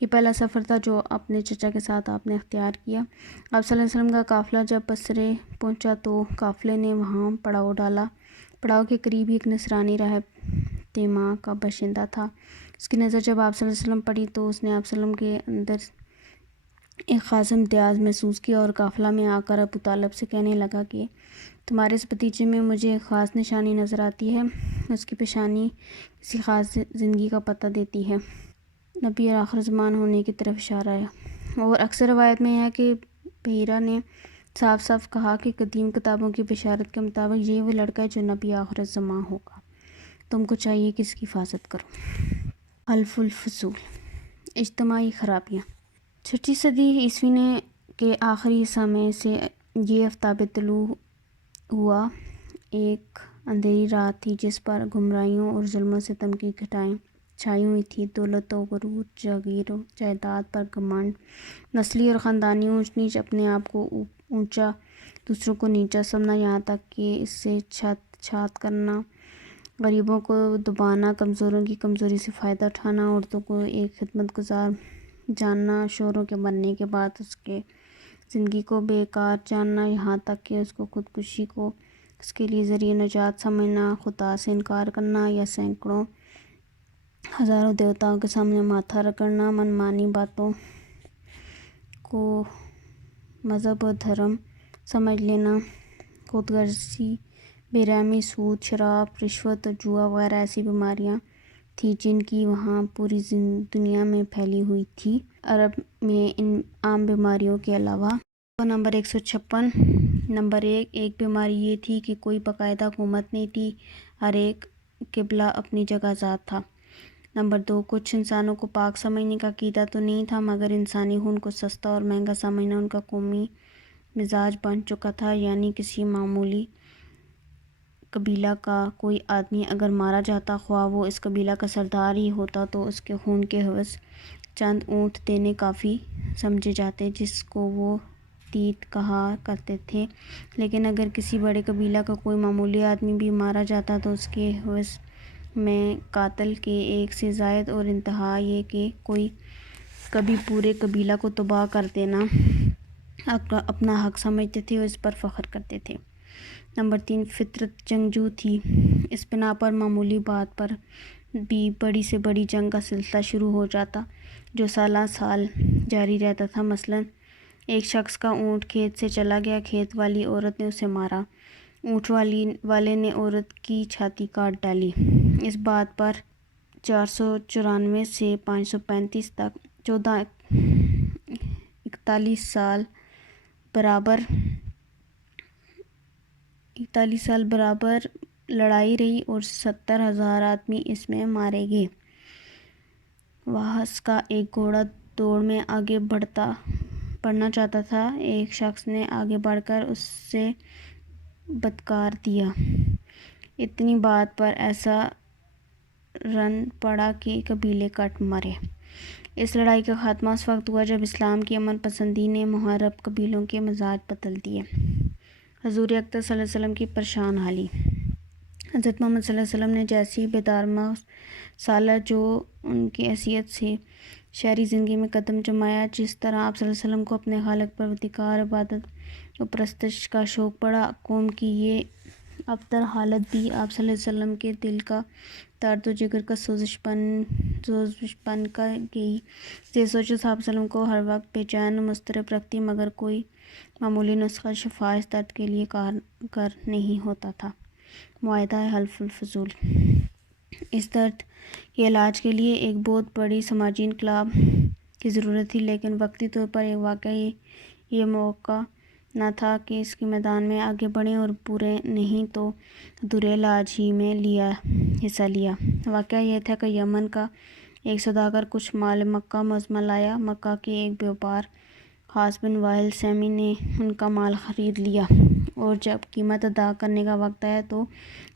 یہ پہلا سفر تھا جو اپنے چچا کے ساتھ آپ نے اختیار کیا۔ آپ صلی اللہ علیہ وسلم کا قافلہ جب بصرے پہنچا تو قافلے نے وہاں پڑاؤ ڈالا۔ پڑاؤ کے قریب ہی ایک نصرانی راہب تیما کا باشندہ تھا۔ اس کی نظر جب آپ صلی اللہ علیہ وسلم پڑی تو اس نے آپ صلی اللہ علیہ وسلم کے اندر ایک خاص امتیاز محسوس کیا اور قافلہ میں آ کر ابو طالب سے کہنے لگا کہ تمہارے اس بھتیجے میں مجھے ایک خاص نشانی نظر آتی ہے، اس کی پیشانی کسی خاص زندگی کا پتہ دیتی ہے، نبی اور آخر زمان ہونے کی طرف اشارہ ہے۔ اور اکثر روایت میں ہے کہ بحیرہ نے صاف صاف کہا کہ قدیم کتابوں کی بشارت کے مطابق یہ وہ لڑکا ہے جو نبی آخر زمان ہوگا، تم کو چاہیے کہ اس کی حفاظت کرو۔ حلف الفصول۔ اجتماعی خرابیاں۔ 6 صدی عیسوی کے آخری حصہ میں سے یہ آفتاب طلوع ہوا ایک اندھیری رات تھی جس پر گمراہیوں اور ظلم و ستم کی گھٹائیں چھائی ہوئی تھی۔ دولت و غرور، جاگیر و جائیداد پر گھمنڈ، نسلی اور خاندانی اونچ نیچ، اپنے آپ کو اونچا دوسروں کو نیچا سمجھنا، یہاں تک کہ اس سے چھات کرنا، غریبوں کو دبانا، کمزوروں کی کمزوری سے فائدہ اٹھانا، عورتوں کو ایک خدمت گزار جاننا، شوہروں کے مرنے کے بعد اس کے زندگی کو بیکار جاننا، یہاں تک کہ اس کو خودکشی کو اس کے لیے ذریعہ نجات سمجھنا، خدا سے انکار کرنا یا سینکڑوں ہزاروں دیوتاؤں کے سامنے ماتھا رگڑنا، منمانی باتوں کو مذہب و دھرم سمجھ لینا، خود غرضی، بے رحمی، سود، شراب، رشوت اور جوا وغیرہ ایسی بیماریاں تھیں جن کی وہاں پوری دنیا میں پھیلی ہوئی تھی۔ عرب میں ان عام بیماریوں کے علاوہ نمبر 156 نمبر 1 ایک بیماری یہ تھی کہ کوئی باقاعدہ حکومت نہیں تھی، ہر ایک قبلہ اپنی جگہ ذات تھا۔ نمبر 2 کچھ انسانوں کو پاک سمجھنے کا عقیدہ تو نہیں تھا، مگر انسانی خون کو سستا اور مہنگا سمجھنا ان کا قومی مزاج بن چکا تھا، یعنی کسی معمولی قبیلہ کا کوئی آدمی اگر مارا جاتا، خواہ وہ اس قبیلہ کا سردار ہی ہوتا، تو اس کے خون کے عوض چند اونٹ دینے کافی سمجھے جاتے، جس کو وہ تیت کہا کرتے تھے۔ لیکن اگر کسی بڑے قبیلہ کا کوئی معمولی آدمی بھی مارا جاتا تو اس کے عوض میں قاتل کے ایک سے زائد، اور انتہا یہ کہ کوئی کبھی پورے قبیلہ کو تباہ کر دینا اپنا حق سمجھتے تھے اور اس پر فخر کرتے تھے۔ نمبر 3 فطرت جنگجو تھی، اس بنا پر معمولی بات پر بھی بڑی سے بڑی جنگ کا سلسلہ شروع ہو جاتا جو سالہ سال جاری رہتا تھا۔ مثلاً ایک شخص کا اونٹ کھیت سے چلا گیا، کھیت والی عورت نے اسے مارا، اونٹ والے نے عورت کی چھاتی کاٹ ڈالی۔ اس بات پر 494 سے 535 تک 41 سال برابر لڑائی رہی اور 70,000 آدمی اس میں مارے گئے۔ واہس کا ایک گھوڑا دوڑ میں آگے بڑھنا چاہتا تھا، ایک شخص نے آگے بڑھ کر اس سے بدکار دیا، اتنی بات پر ایسا رن پڑا کہ قبیلے کٹ مرے۔ اس لڑائی کا خاتمہ اس وقت ہوا جب اسلام کی امن پسندی نے محارب قبیلوں کے مزاج بدل دیے۔ حضور اکرم صلی اللہ علیہ وسلم کی پریشان حالی۔ حضرت محمد صلی اللہ علیہ وسلم نے جیسی بیدار مغز سالت جو ان کی حیثیت سے شہری زندگی میں قدم جمایا، جس طرح آپ صلی اللہ علیہ وسلم کو اپنے خالق پروردگار، عبادت و پرستش کا شوق پڑا، قوم کی یہ ابتر حالت بھی آپ صلی اللہ علیہ وسلم کے دل کا درد و جگر کا سوزش بن کر گئی۔ یہ سوچ آپ صلی اللہ علیہ وسلم کو ہر وقت بے چین و مضطرب رکھتی، مگر کوئی معمولی نسخہ شفا اس درد کے لیے کارگر نہیں ہوتا تھا۔ معاہدہ حلف الفضول۔ اس درد کے علاج کے لیے ایک بہت بڑی سماجی انقلاب کی ضرورت تھی، لیکن وقتی طور پر ایک واقعہ یہ موقع نہ تھا کہ اس کے میدان میں آگے بڑھیں، اور برے نہیں تو ادھورے علاج ہی میں حصہ لیا۔ واقعہ یہ تھا کہ یمن کا ایک سوداگر کچھ مال مکہ معظمہ لایا۔ مکہ کے ایک بیوپار خاص بن وائل سیمی نے ان کا مال خرید لیا، اور جب قیمت ادا کرنے کا وقت آیا تو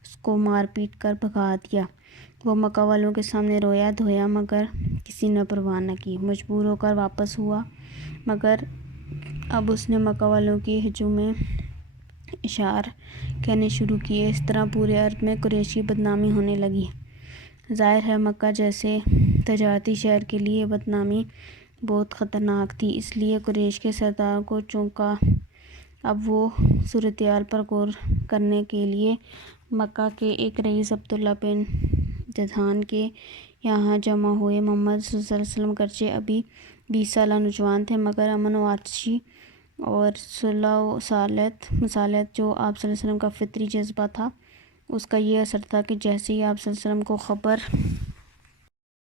اس کو مار پیٹ کر بھگا دیا۔ وہ مکہ والوں کے سامنے رویا دھویا، مگر کسی نے پرواہ نہ کی۔ مجبور ہو کر واپس ہوا، مگر اب اس نے مکہ والوں کی ہجوم اشعار کہنے شروع کیے۔ اس طرح پورے عرب میں قریش کی بدنامی ہونے لگی۔ ظاہر ہے مکہ جیسے تجارتی شہر کے لیے بدنامی بہت خطرناک تھی، اس لیے قریش کے سرداروں کو چونکا۔ اب وہ صورتحال پر غور کرنے کے لیے مکہ کے ایک رئیس عبداللہ بن جدعان کے یہاں جمع ہوئے۔ محمد صلی اللہ علیہ وسلم گرچہ ابھی 20 سالہ نوجوان تھے، مگر امن و آتشی اور صلح و مصالحت جو آپ صلی اللہ علیہ وسلم کا فطری جذبہ تھا، اس کا یہ اثر تھا کہ جیسے ہی آپ صلی اللہ علیہ وسلم کو خبر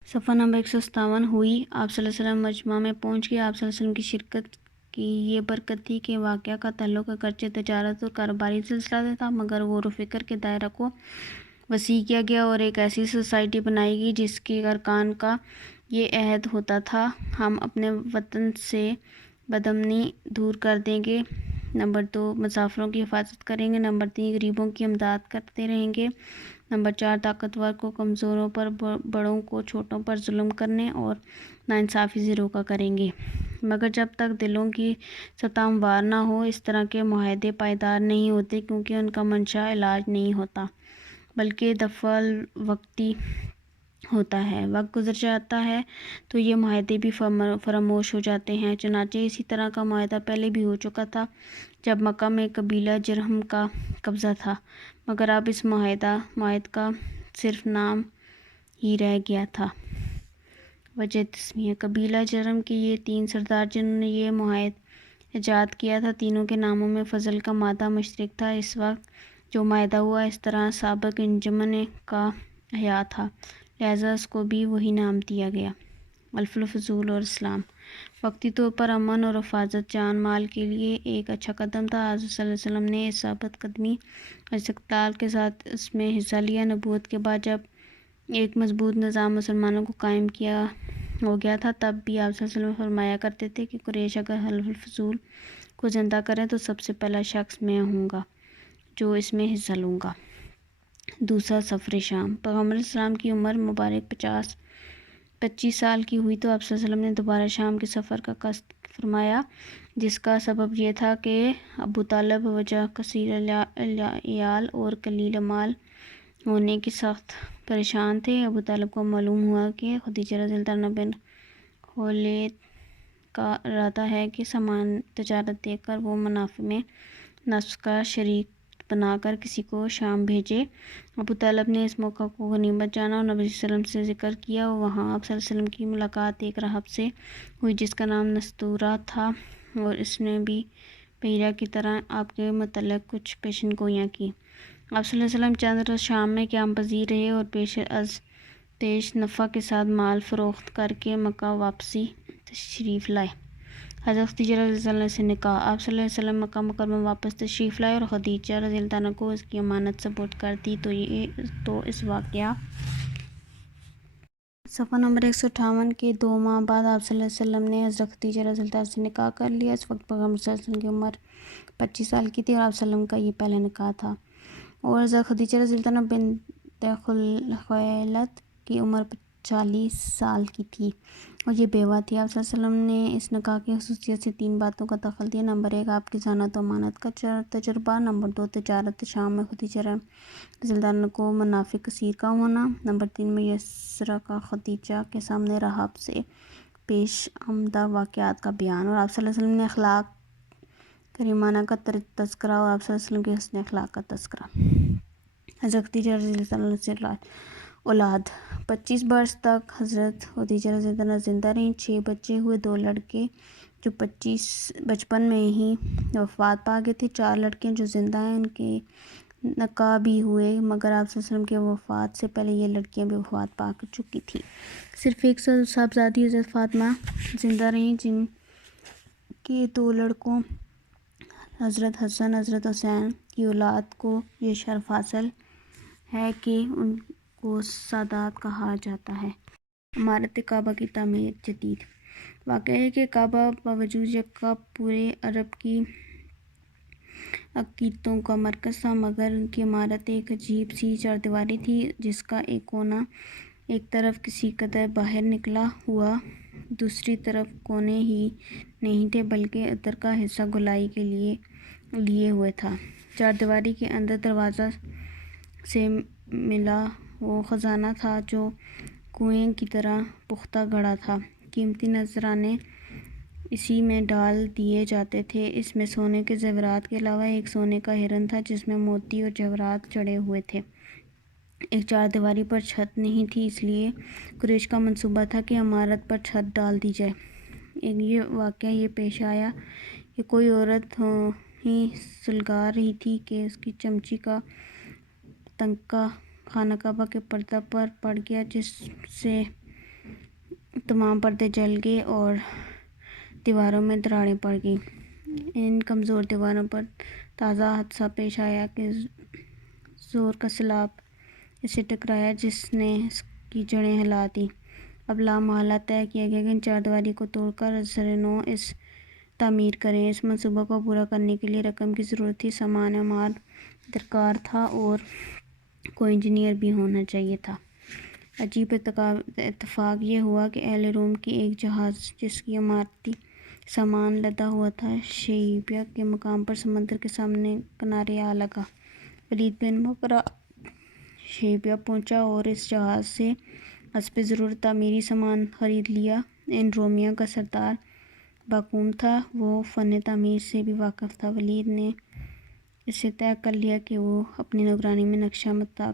صفحہ نمبر 157 ہوئی، آپ صلی اللہ علیہ وسلم مجمع میں پہنچ گئے۔ آپ صلی اللہ علیہ وسلم کی شرکت کی یہ برکت تھی کہ واقعہ کا تعلق اگرچہ تجارت اور کاروباری سلسلہ سے تھا، مگر غور و فکر کے دائرہ کو وسیع کیا گیا اور ایک ایسی سوسائٹی بنائی گئی جس کے ارکان کا یہ عہد ہوتا تھا: ہم اپنے وطن سے بدامنی دور کر دیں گے، نمبر 2 مسافروں کی حفاظت کریں گے، نمبر 3 غریبوں کی امداد کرتے رہیں گے، نمبر 4 طاقتور کو کمزوروں پر، بڑوں کو چھوٹوں پر ظلم کرنے اور ناانصافی سے روکا کریں گے، مگر جب تک دلوں کی سطح ہموار نہ ہو اس طرح کے معاہدے پائیدار نہیں ہوتے، کیونکہ ان کا منشا علاج نہیں ہوتا بلکہ دفع الوقتی ہوتا ہے۔ وقت گزر جاتا ہے تو یہ معاہدے بھی فراموش ہو جاتے ہیں۔ چنانچہ اسی طرح کا معاہدہ پہلے بھی ہو چکا تھا جب مکہ میں قبیلہ جرہم کا قبضہ تھا، مگر اب اس معاہد کا صرف نام ہی رہ گیا تھا۔ وجہ تسمیہ: قبیلہ جرہم کے یہ 3 سردار جنہوں نے یہ معاہد ایجاد کیا تھا، تینوں کے ناموں میں فضل کا مادہ مشترک تھا۔ اس وقت جو معاہدہ ہوا اس طرح سابق انجمن کا احیا تھا، لہذا اس کو بھی وہی نام دیا گیا۔ حلف الفضول اور اسلام: وقتی طور پر امن اور حفاظت جان مال کے لیے ایک اچھا قدم تھا۔ حضرت صلی اللہ علیہ وسلم نے اس ثابت قدمی اور استقلال کے ساتھ اس میں حصہ لیا۔ نبوت کے بعد جب ایک مضبوط نظام مسلمانوں کو قائم کیا ہو گیا تھا، تب بھی آپ صلی اللہ علیہ وسلم فرمایا کرتے تھے کہ قریش اگر حلف الفضول کو زندہ کریں تو سب سے پہلا شخص میں ہوں گا جو اس میں حصہ لوں گا۔ دوسرا سفر شام: پیغمبر علیہ السلام کی عمر مبارک 25 سال کی ہوئی تو آپ صلی اللہ علیہ وسلم نے دوبارہ شام کے سفر کا قصد فرمایا، جس کا سبب یہ تھا کہ ابو طالب بوجہ کثیر العیال اور قلیل مال ہونے کی سخت پریشان تھے۔ ابو طالب کو معلوم ہوا کہ خدیجہ رضی اللہ عنہا بن خویلد کا ارادہ ہے کہ سامان تجارت دے کر وہ منافع میں نصف کا شریک بنا کر کسی کو شام بھیجے۔ ابو طالب نے اس موقع کو غنیمت جانا اور نبی صلی اللہ علیہ وسلم سے ذکر کیا اور وہاں آپ صلی اللہ علیہ وسلم کی ملاقات ایک راہب سے ہوئی جس کا نام نستورہ تھا، اور اس نے بھی بحیرہ کی طرح آپ کے متعلق کچھ پیشن گوئیاں کی۔ آپ صلی اللہ علیہ وسلم چند روز شام میں قیام پذیر رہے اور پیش نفع کے ساتھ مال فروخت کر کے مکہ واپسی تشریف لائے۔ حضرت خدیجہ رضی اللہ عنہا سے نکاح: آپ صلی اللہ علیہ وسلم مکہ مکرمہ واپس تشریف لائے اور خدیجہ رضی اللہ عنہا کو اس کی امانت سپرد کر دی تو اس واقعہ صفحہ نمبر 158 کے 2 ماہ بعد آپ صلی اللہ علیہ وسلم نے حضرت خدیجہ رضی اللہ عنہا سے نکاح کر لیا۔ اس وقت پیغمبر صلی اللہ علیہ وسلم کی عمر 25 سال کی تھی اور آپ صلی اللہ علیہ وسلم کا یہ پہلا نکاح تھا، اور حضرت خدیجہ رضی اللہ عنہا بنت خویلد کی عمر 40 سال کی تھی اور یہ بیوہ تھی۔ آپ صلی اللہ علیہ وسلم نے اس نکاح کی خصوصیت سے 3 باتوں کا دخل دیا: نمبر 1 آپ کی ذہانت و امانت کا تجربہ، نمبر 2 تجارت شام میں خدیجہ رضی اللہ عنہا کو منافع کثیر کا ہونا، نمبر 3 میسرہ کا خدیجہ کے سامنے راہب سے پیش آمدہ واقعات کا بیان، اور آپ صلی اللہ علیہ وسلم نے اخلاق کریمانہ کا تذکرہ اور آپ صلی اللہ علیہ وسلم کے حسن اخلاق کا تذکرہ۔ حضرت خدیجہ رضی اللہ عنہا سے اولاد: 25 برس تک حضرت خدیجہ رضی اللہ عنہا زندہ رہیں۔ 6 بچے ہوئے، 2 لڑکے جو بچپن میں ہی وفات پا گئے تھے، 4 لڑکیاں جو زندہ ہیں، ان کے نکاح بھی ہوئے، مگر آپ صلی اللہ علیہ وسلم کے وفات سے پہلے یہ لڑکیاں بھی وفات پا چکی تھیں۔ صرف ایک صاحبزادی حضرت فاطمہ زندہ رہیں، جن کے 2 لڑکوں حضرت حسن حضرت حسین کی اولاد کو یہ شرف حاصل ہے کہ ان کو سادات کہا جاتا ہے۔ عمارت کعبہ کی تعمیر جدید: واقعہ ہے کہ کعبہ باوجود یکا پورے عرب کی عقیدتوں کا مرکز تھا، مگر ان کی عمارت ایک عجیب سی چاردیواری تھی جس کا ایک کونا ایک طرف کسی قدر باہر نکلا ہوا، دوسری طرف کونے ہی نہیں تھے بلکہ ادھر کا حصہ گولائی کے لیے ہوئے تھا۔ چاردیواری کے اندر دروازہ سے ملا وہ خزانہ تھا جو کنویں کی طرح پختہ گڑھا تھا، قیمتی نذرانے اسی میں ڈال دیے جاتے تھے۔ اس میں سونے کے زیورات کے علاوہ ایک سونے کا ہرن تھا جس میں موتی اور جواہرات جڑے ہوئے تھے۔ ایک چاردیواری پر چھت نہیں تھی، اس لیے قریش کا منصوبہ تھا کہ عمارت پر چھت ڈال دی جائے۔ یہ واقعہ یہ پیش آیا کہ کوئی عورت ہی سلگا رہی تھی کہ اس کی چمچی کا تنکا خانہ کعبہ کے پردہ پر پڑ گیا، جس سے تمام پردے جل گئے اور دیواروں میں دراڑیں پڑ گئیں۔ ان کمزور دیواروں پر تازہ حادثہ پیش آیا کہ زور کا سیلاب اسے ٹکرایا جس نے اس کی جڑیں ہلا دیں۔ اب لامحالہ طے کیا گیا کہ ان چاردیواری کو توڑ کر ازسر نو اس تعمیر کریں۔ اس منصوبہ کو پورا کرنے کے لیے رقم کی ضرورت تھی، سامان مال درکار تھا اور کوئی انجینئر بھی ہونا چاہیے تھا۔ عجیب اتفاق یہ ہوا کہ اہل روم کی ایک جہاز جس کی عمارتی سامان لدا ہوا تھا شیبیہ کے مقام پر سمندر کے سامنے کنارے آ لگا۔ ولید بن مغیرہ شیبیہ پہنچا اور اس جہاز سے حسب ضرورت تعمیری سامان خرید لیا۔ ان رومیوں کا سردار باقوم تھا، وہ فن تعمیر سے بھی واقف تھا۔ ولید نے اسے طے کر لیا کہ وہ اپنی نگرانی میں نقشہ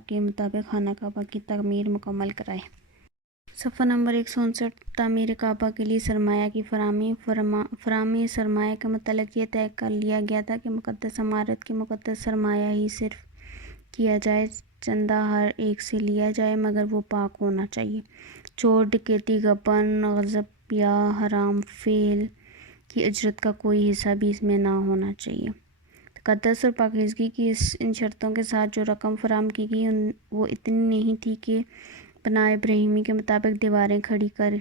کے مطابق خانہ کعبہ کی تعمیر مکمل کرائے۔ صفحہ نمبر 159۔ تعمیر کعبہ کے لیے سرمایہ کی فراہمی سرمایہ کے متعلق یہ طے کر لیا گیا تھا کہ مقدس عمارت کے مقدس سرمایہ ہی صرف کیا جائے، چندہ ہر ایک سے لیا جائے مگر وہ پاک ہونا چاہیے۔ چور ڈکیتی، گبن، غصب یا حرام فعل کی اجرت کا کوئی حصہ بھی اس میں نہ ہونا چاہیے۔ تقدس اور پاکیزگی کی ان شرطوں کے ساتھ جو رقم فراہم کی گئی وہ اتنی نہیں تھی کہ بنائے ابراہیمی کے مطابق دیواریں کھڑی کر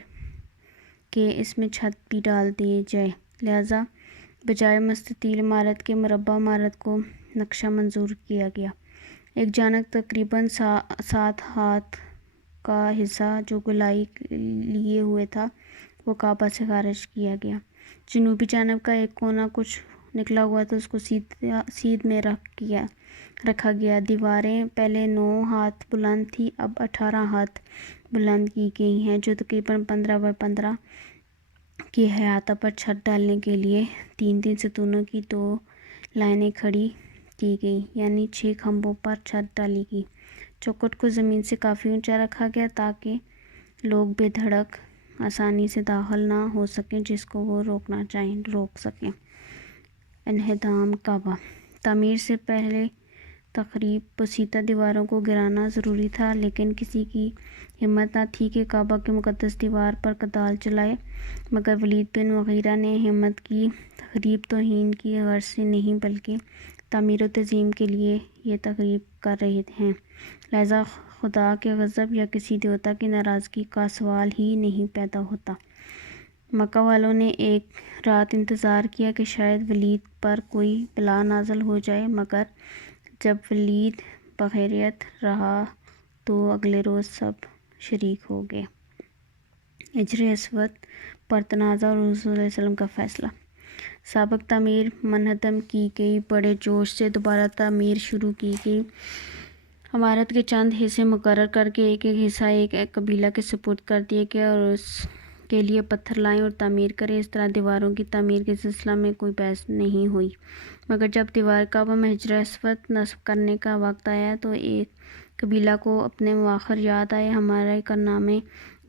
کے اس میں چھت بھی ڈال دی جائے، لہذا بجائے مستطیل عمارت کے مربع عمارت کو نقشہ منظور کیا گیا۔ ایک جانب تقریباً 7 ہاتھ کا حصہ جو گولائی لیے ہوئے تھا وہ کعبہ سے خارج کیا گیا۔ جنوبی جانب کا ایک کونا کچھ نکلا ہوا تھا، اس کو سیدھ میں رکھا گیا۔ دیواریں پہلے 9 ہاتھ بلند تھیں، اب 18 ہاتھ بلند کی گئی ہیں، جو تقریباً 15 بائی 15 کی احاطہ پر چھت ڈالنے کے لیے 3 ستونوں کی 2 لائنیں کھڑی کی گئیں، یعنی 6 کھمبوں پر چھت ڈالی گئی۔ چوکھٹ کو زمین سے کافی اونچا رکھا گیا تاکہ لوگ بے دھڑک آسانی سے داخل نہ ہو سکیں، جس کو وہ روکنا چاہیں روک سکیں۔ انہدام کعبہ۔ تعمیر سے پہلے تقریب پوشیدہ دیواروں کو گرانا ضروری تھا، لیکن کسی کی ہمت نہ تھی کہ کعبہ کی مقدس دیوار پر کدال چلائے، مگر ولید بن مغیرہ نے ہمت کی۔ تقریب توہین کی غرض سے نہیں بلکہ تعمیر و تعظیم کے لیے یہ تقریب کر رہے ہیں، لہذا خدا کے غضب یا کسی دیوتا کی ناراضگی کا سوال ہی نہیں پیدا ہوتا۔ مکہ والوں نے ایک رات انتظار کیا کہ شاید ولید پر کوئی بلا نازل ہو جائے، مگر جب ولید بخیریت رہا تو اگلے روز سب شریک ہو گئے۔ حجر اسود پر تنازع اور حضور صلی اللہ علیہ وسلم کا فیصلہ۔ سابق تعمیر منہدم کی گئی، بڑے جوش سے دوبارہ تعمیر شروع کی گئی۔ عمارت کے چند حصے مقرر کر کے ایک حصہ ایک قبیلہ کے سپرد کر دیا گیا اور اس کے لیے پتھر لائیں اور تعمیر کریں۔ اس طرح دیواروں کی تعمیر کے سلسلہ میں کوئی بحث نہیں ہوئی، مگر جب دیوار کعبہ میں حجر اسود نصب کرنے کا وقت آیا تو ایک قبیلہ کو اپنے مؤخر یاد آئے، ہمارے کارنامے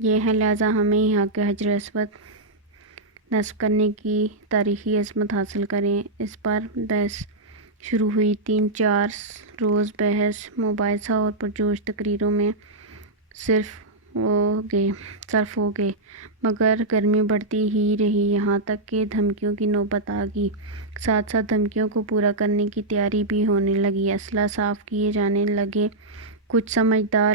یہ ہیں، لہذا ہمیں یہاں کے حجر اسود نصب کرنے کی تاریخی عظمت حاصل کریں۔ اس پر بحث شروع ہوئی۔ 3-4 روز بحث مباحثہ اور پرجوش تقریروں میں صرف ہو گئے، مگر گرمی بڑھتی ہی رہی، یہاں تک کہ دھمکیوں کی نوبت آ گئی۔ ساتھ ساتھ دھمکیوں کو پورا کرنے کی تیاری بھی ہونے لگی، اسلحہ صاف کیے جانے لگے۔ کچھ سمجھدار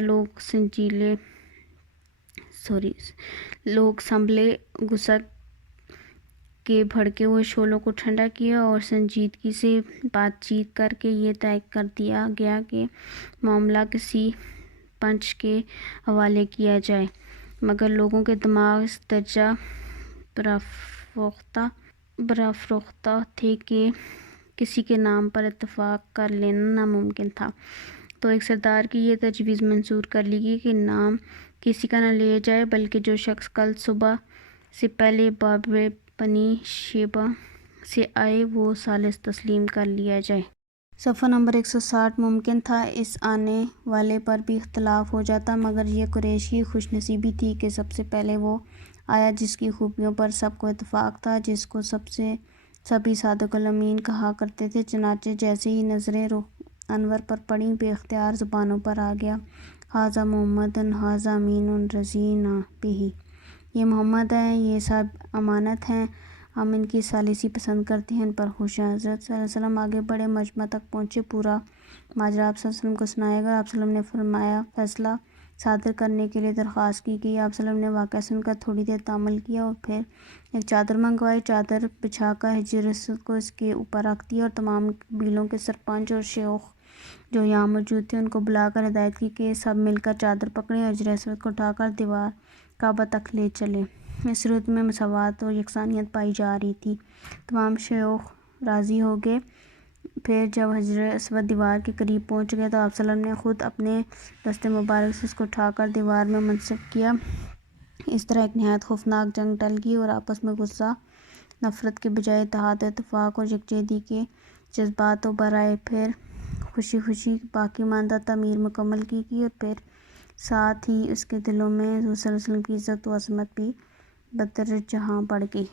لوگ سنبھلے، غصہ کے بھڑکے ہوئے شعلوں کو ٹھنڈا کیا اور سنجیدگی سے بات چیت کر کے یہ طے کر دیا گیا کہ معاملہ کسی پنچ کے حوالے کیا جائے، مگر لوگوں کے دماغ اس درجہ برافروختہ تھے کہ کسی کے نام پر اتفاق کر لینا ناممکن تھا۔ تو ایک سردار کی یہ تجویز منظور کر لی گئی کہ نام کسی کا نہ لیا جائے، بلکہ جو شخص کل صبح سے پہلے باب بنی شیبہ سے آئے وہ ثالث تسلیم کر لیا جائے۔ صفحہ نمبر 160۔ ممکن تھا اس آنے والے پر بھی اختلاف ہو جاتا، مگر یہ قریش کی خوش نصیبی تھی کہ سب سے پہلے وہ آیا جس کی خوبیوں پر سب کو اتفاق تھا، جس کو سبھی صادق الامین کہا کرتے تھے۔ چنانچہ جیسے ہی نظریں رخ انور پر پڑیں، بے اختیار زبانوں پر آ گیا، ھذا محمد ھذا امین رضینا بہ، یہ محمد ہیں، یہ سب امانت ہیں، ہم ان کی ثالثی پسند کرتے ہیں، ان پر خوش ہیں۔ حضرت صلی اللہ علیہ وسلم آگے بڑھے، مجمع تک پہنچے، پورا ماجرا آپ صلی اللہ علیہ وسلم کو سنایا گیا۔ آپ صلی اللہ علیہ وسلم نے فرمایا، فیصلہ صادر کرنے کے لیے درخواست کی گئی۔ آپ صلی اللہ علیہ وسلم نے واقعہ سن کر تھوڑی دیر تأمل کیا اور پھر ایک چادر منگوائی۔ چادر بچھا کر حجر اسود کو اس کے اوپر رکھ دیا اور تمام قبیلوں کے سرپنچ اور شیوخ جو یہاں موجود تھے ان کو بلا کر ہدایت کی کہ سب مل کر چادر پکڑیں اور حجر اسود کو اٹھا کر دیوار کعبہ تک لے چلیں۔ اس صورت میں مساوات اور یکسانیت پائی جا رہی تھی۔ تمام شیوخ راضی ہو گئے۔ پھر جب حجر اسود دیوار کے قریب پہنچ گیا تو آپ صلی اللہ علیہ وسلم نے خود اپنے دست مبارک سے اس کو اٹھا کر دیوار میں منصب کیا۔ اس طرح ایک نہایت خوفناک جنگ ٹل گئی اور آپس میں غصہ نفرت کے بجائے اتحاد و اتفاق اور یکجہتی کے جذبات ابھر آئے۔ پھر خوشی خوشی باقی ماندہ تعمیر مکمل کی گئی اور پھر ساتھ ہی اس کے دلوں میں حضور صلی اللہ علیہ وسلم کی عزت و عظمت بھی بدر جہاں بڑھ گئی۔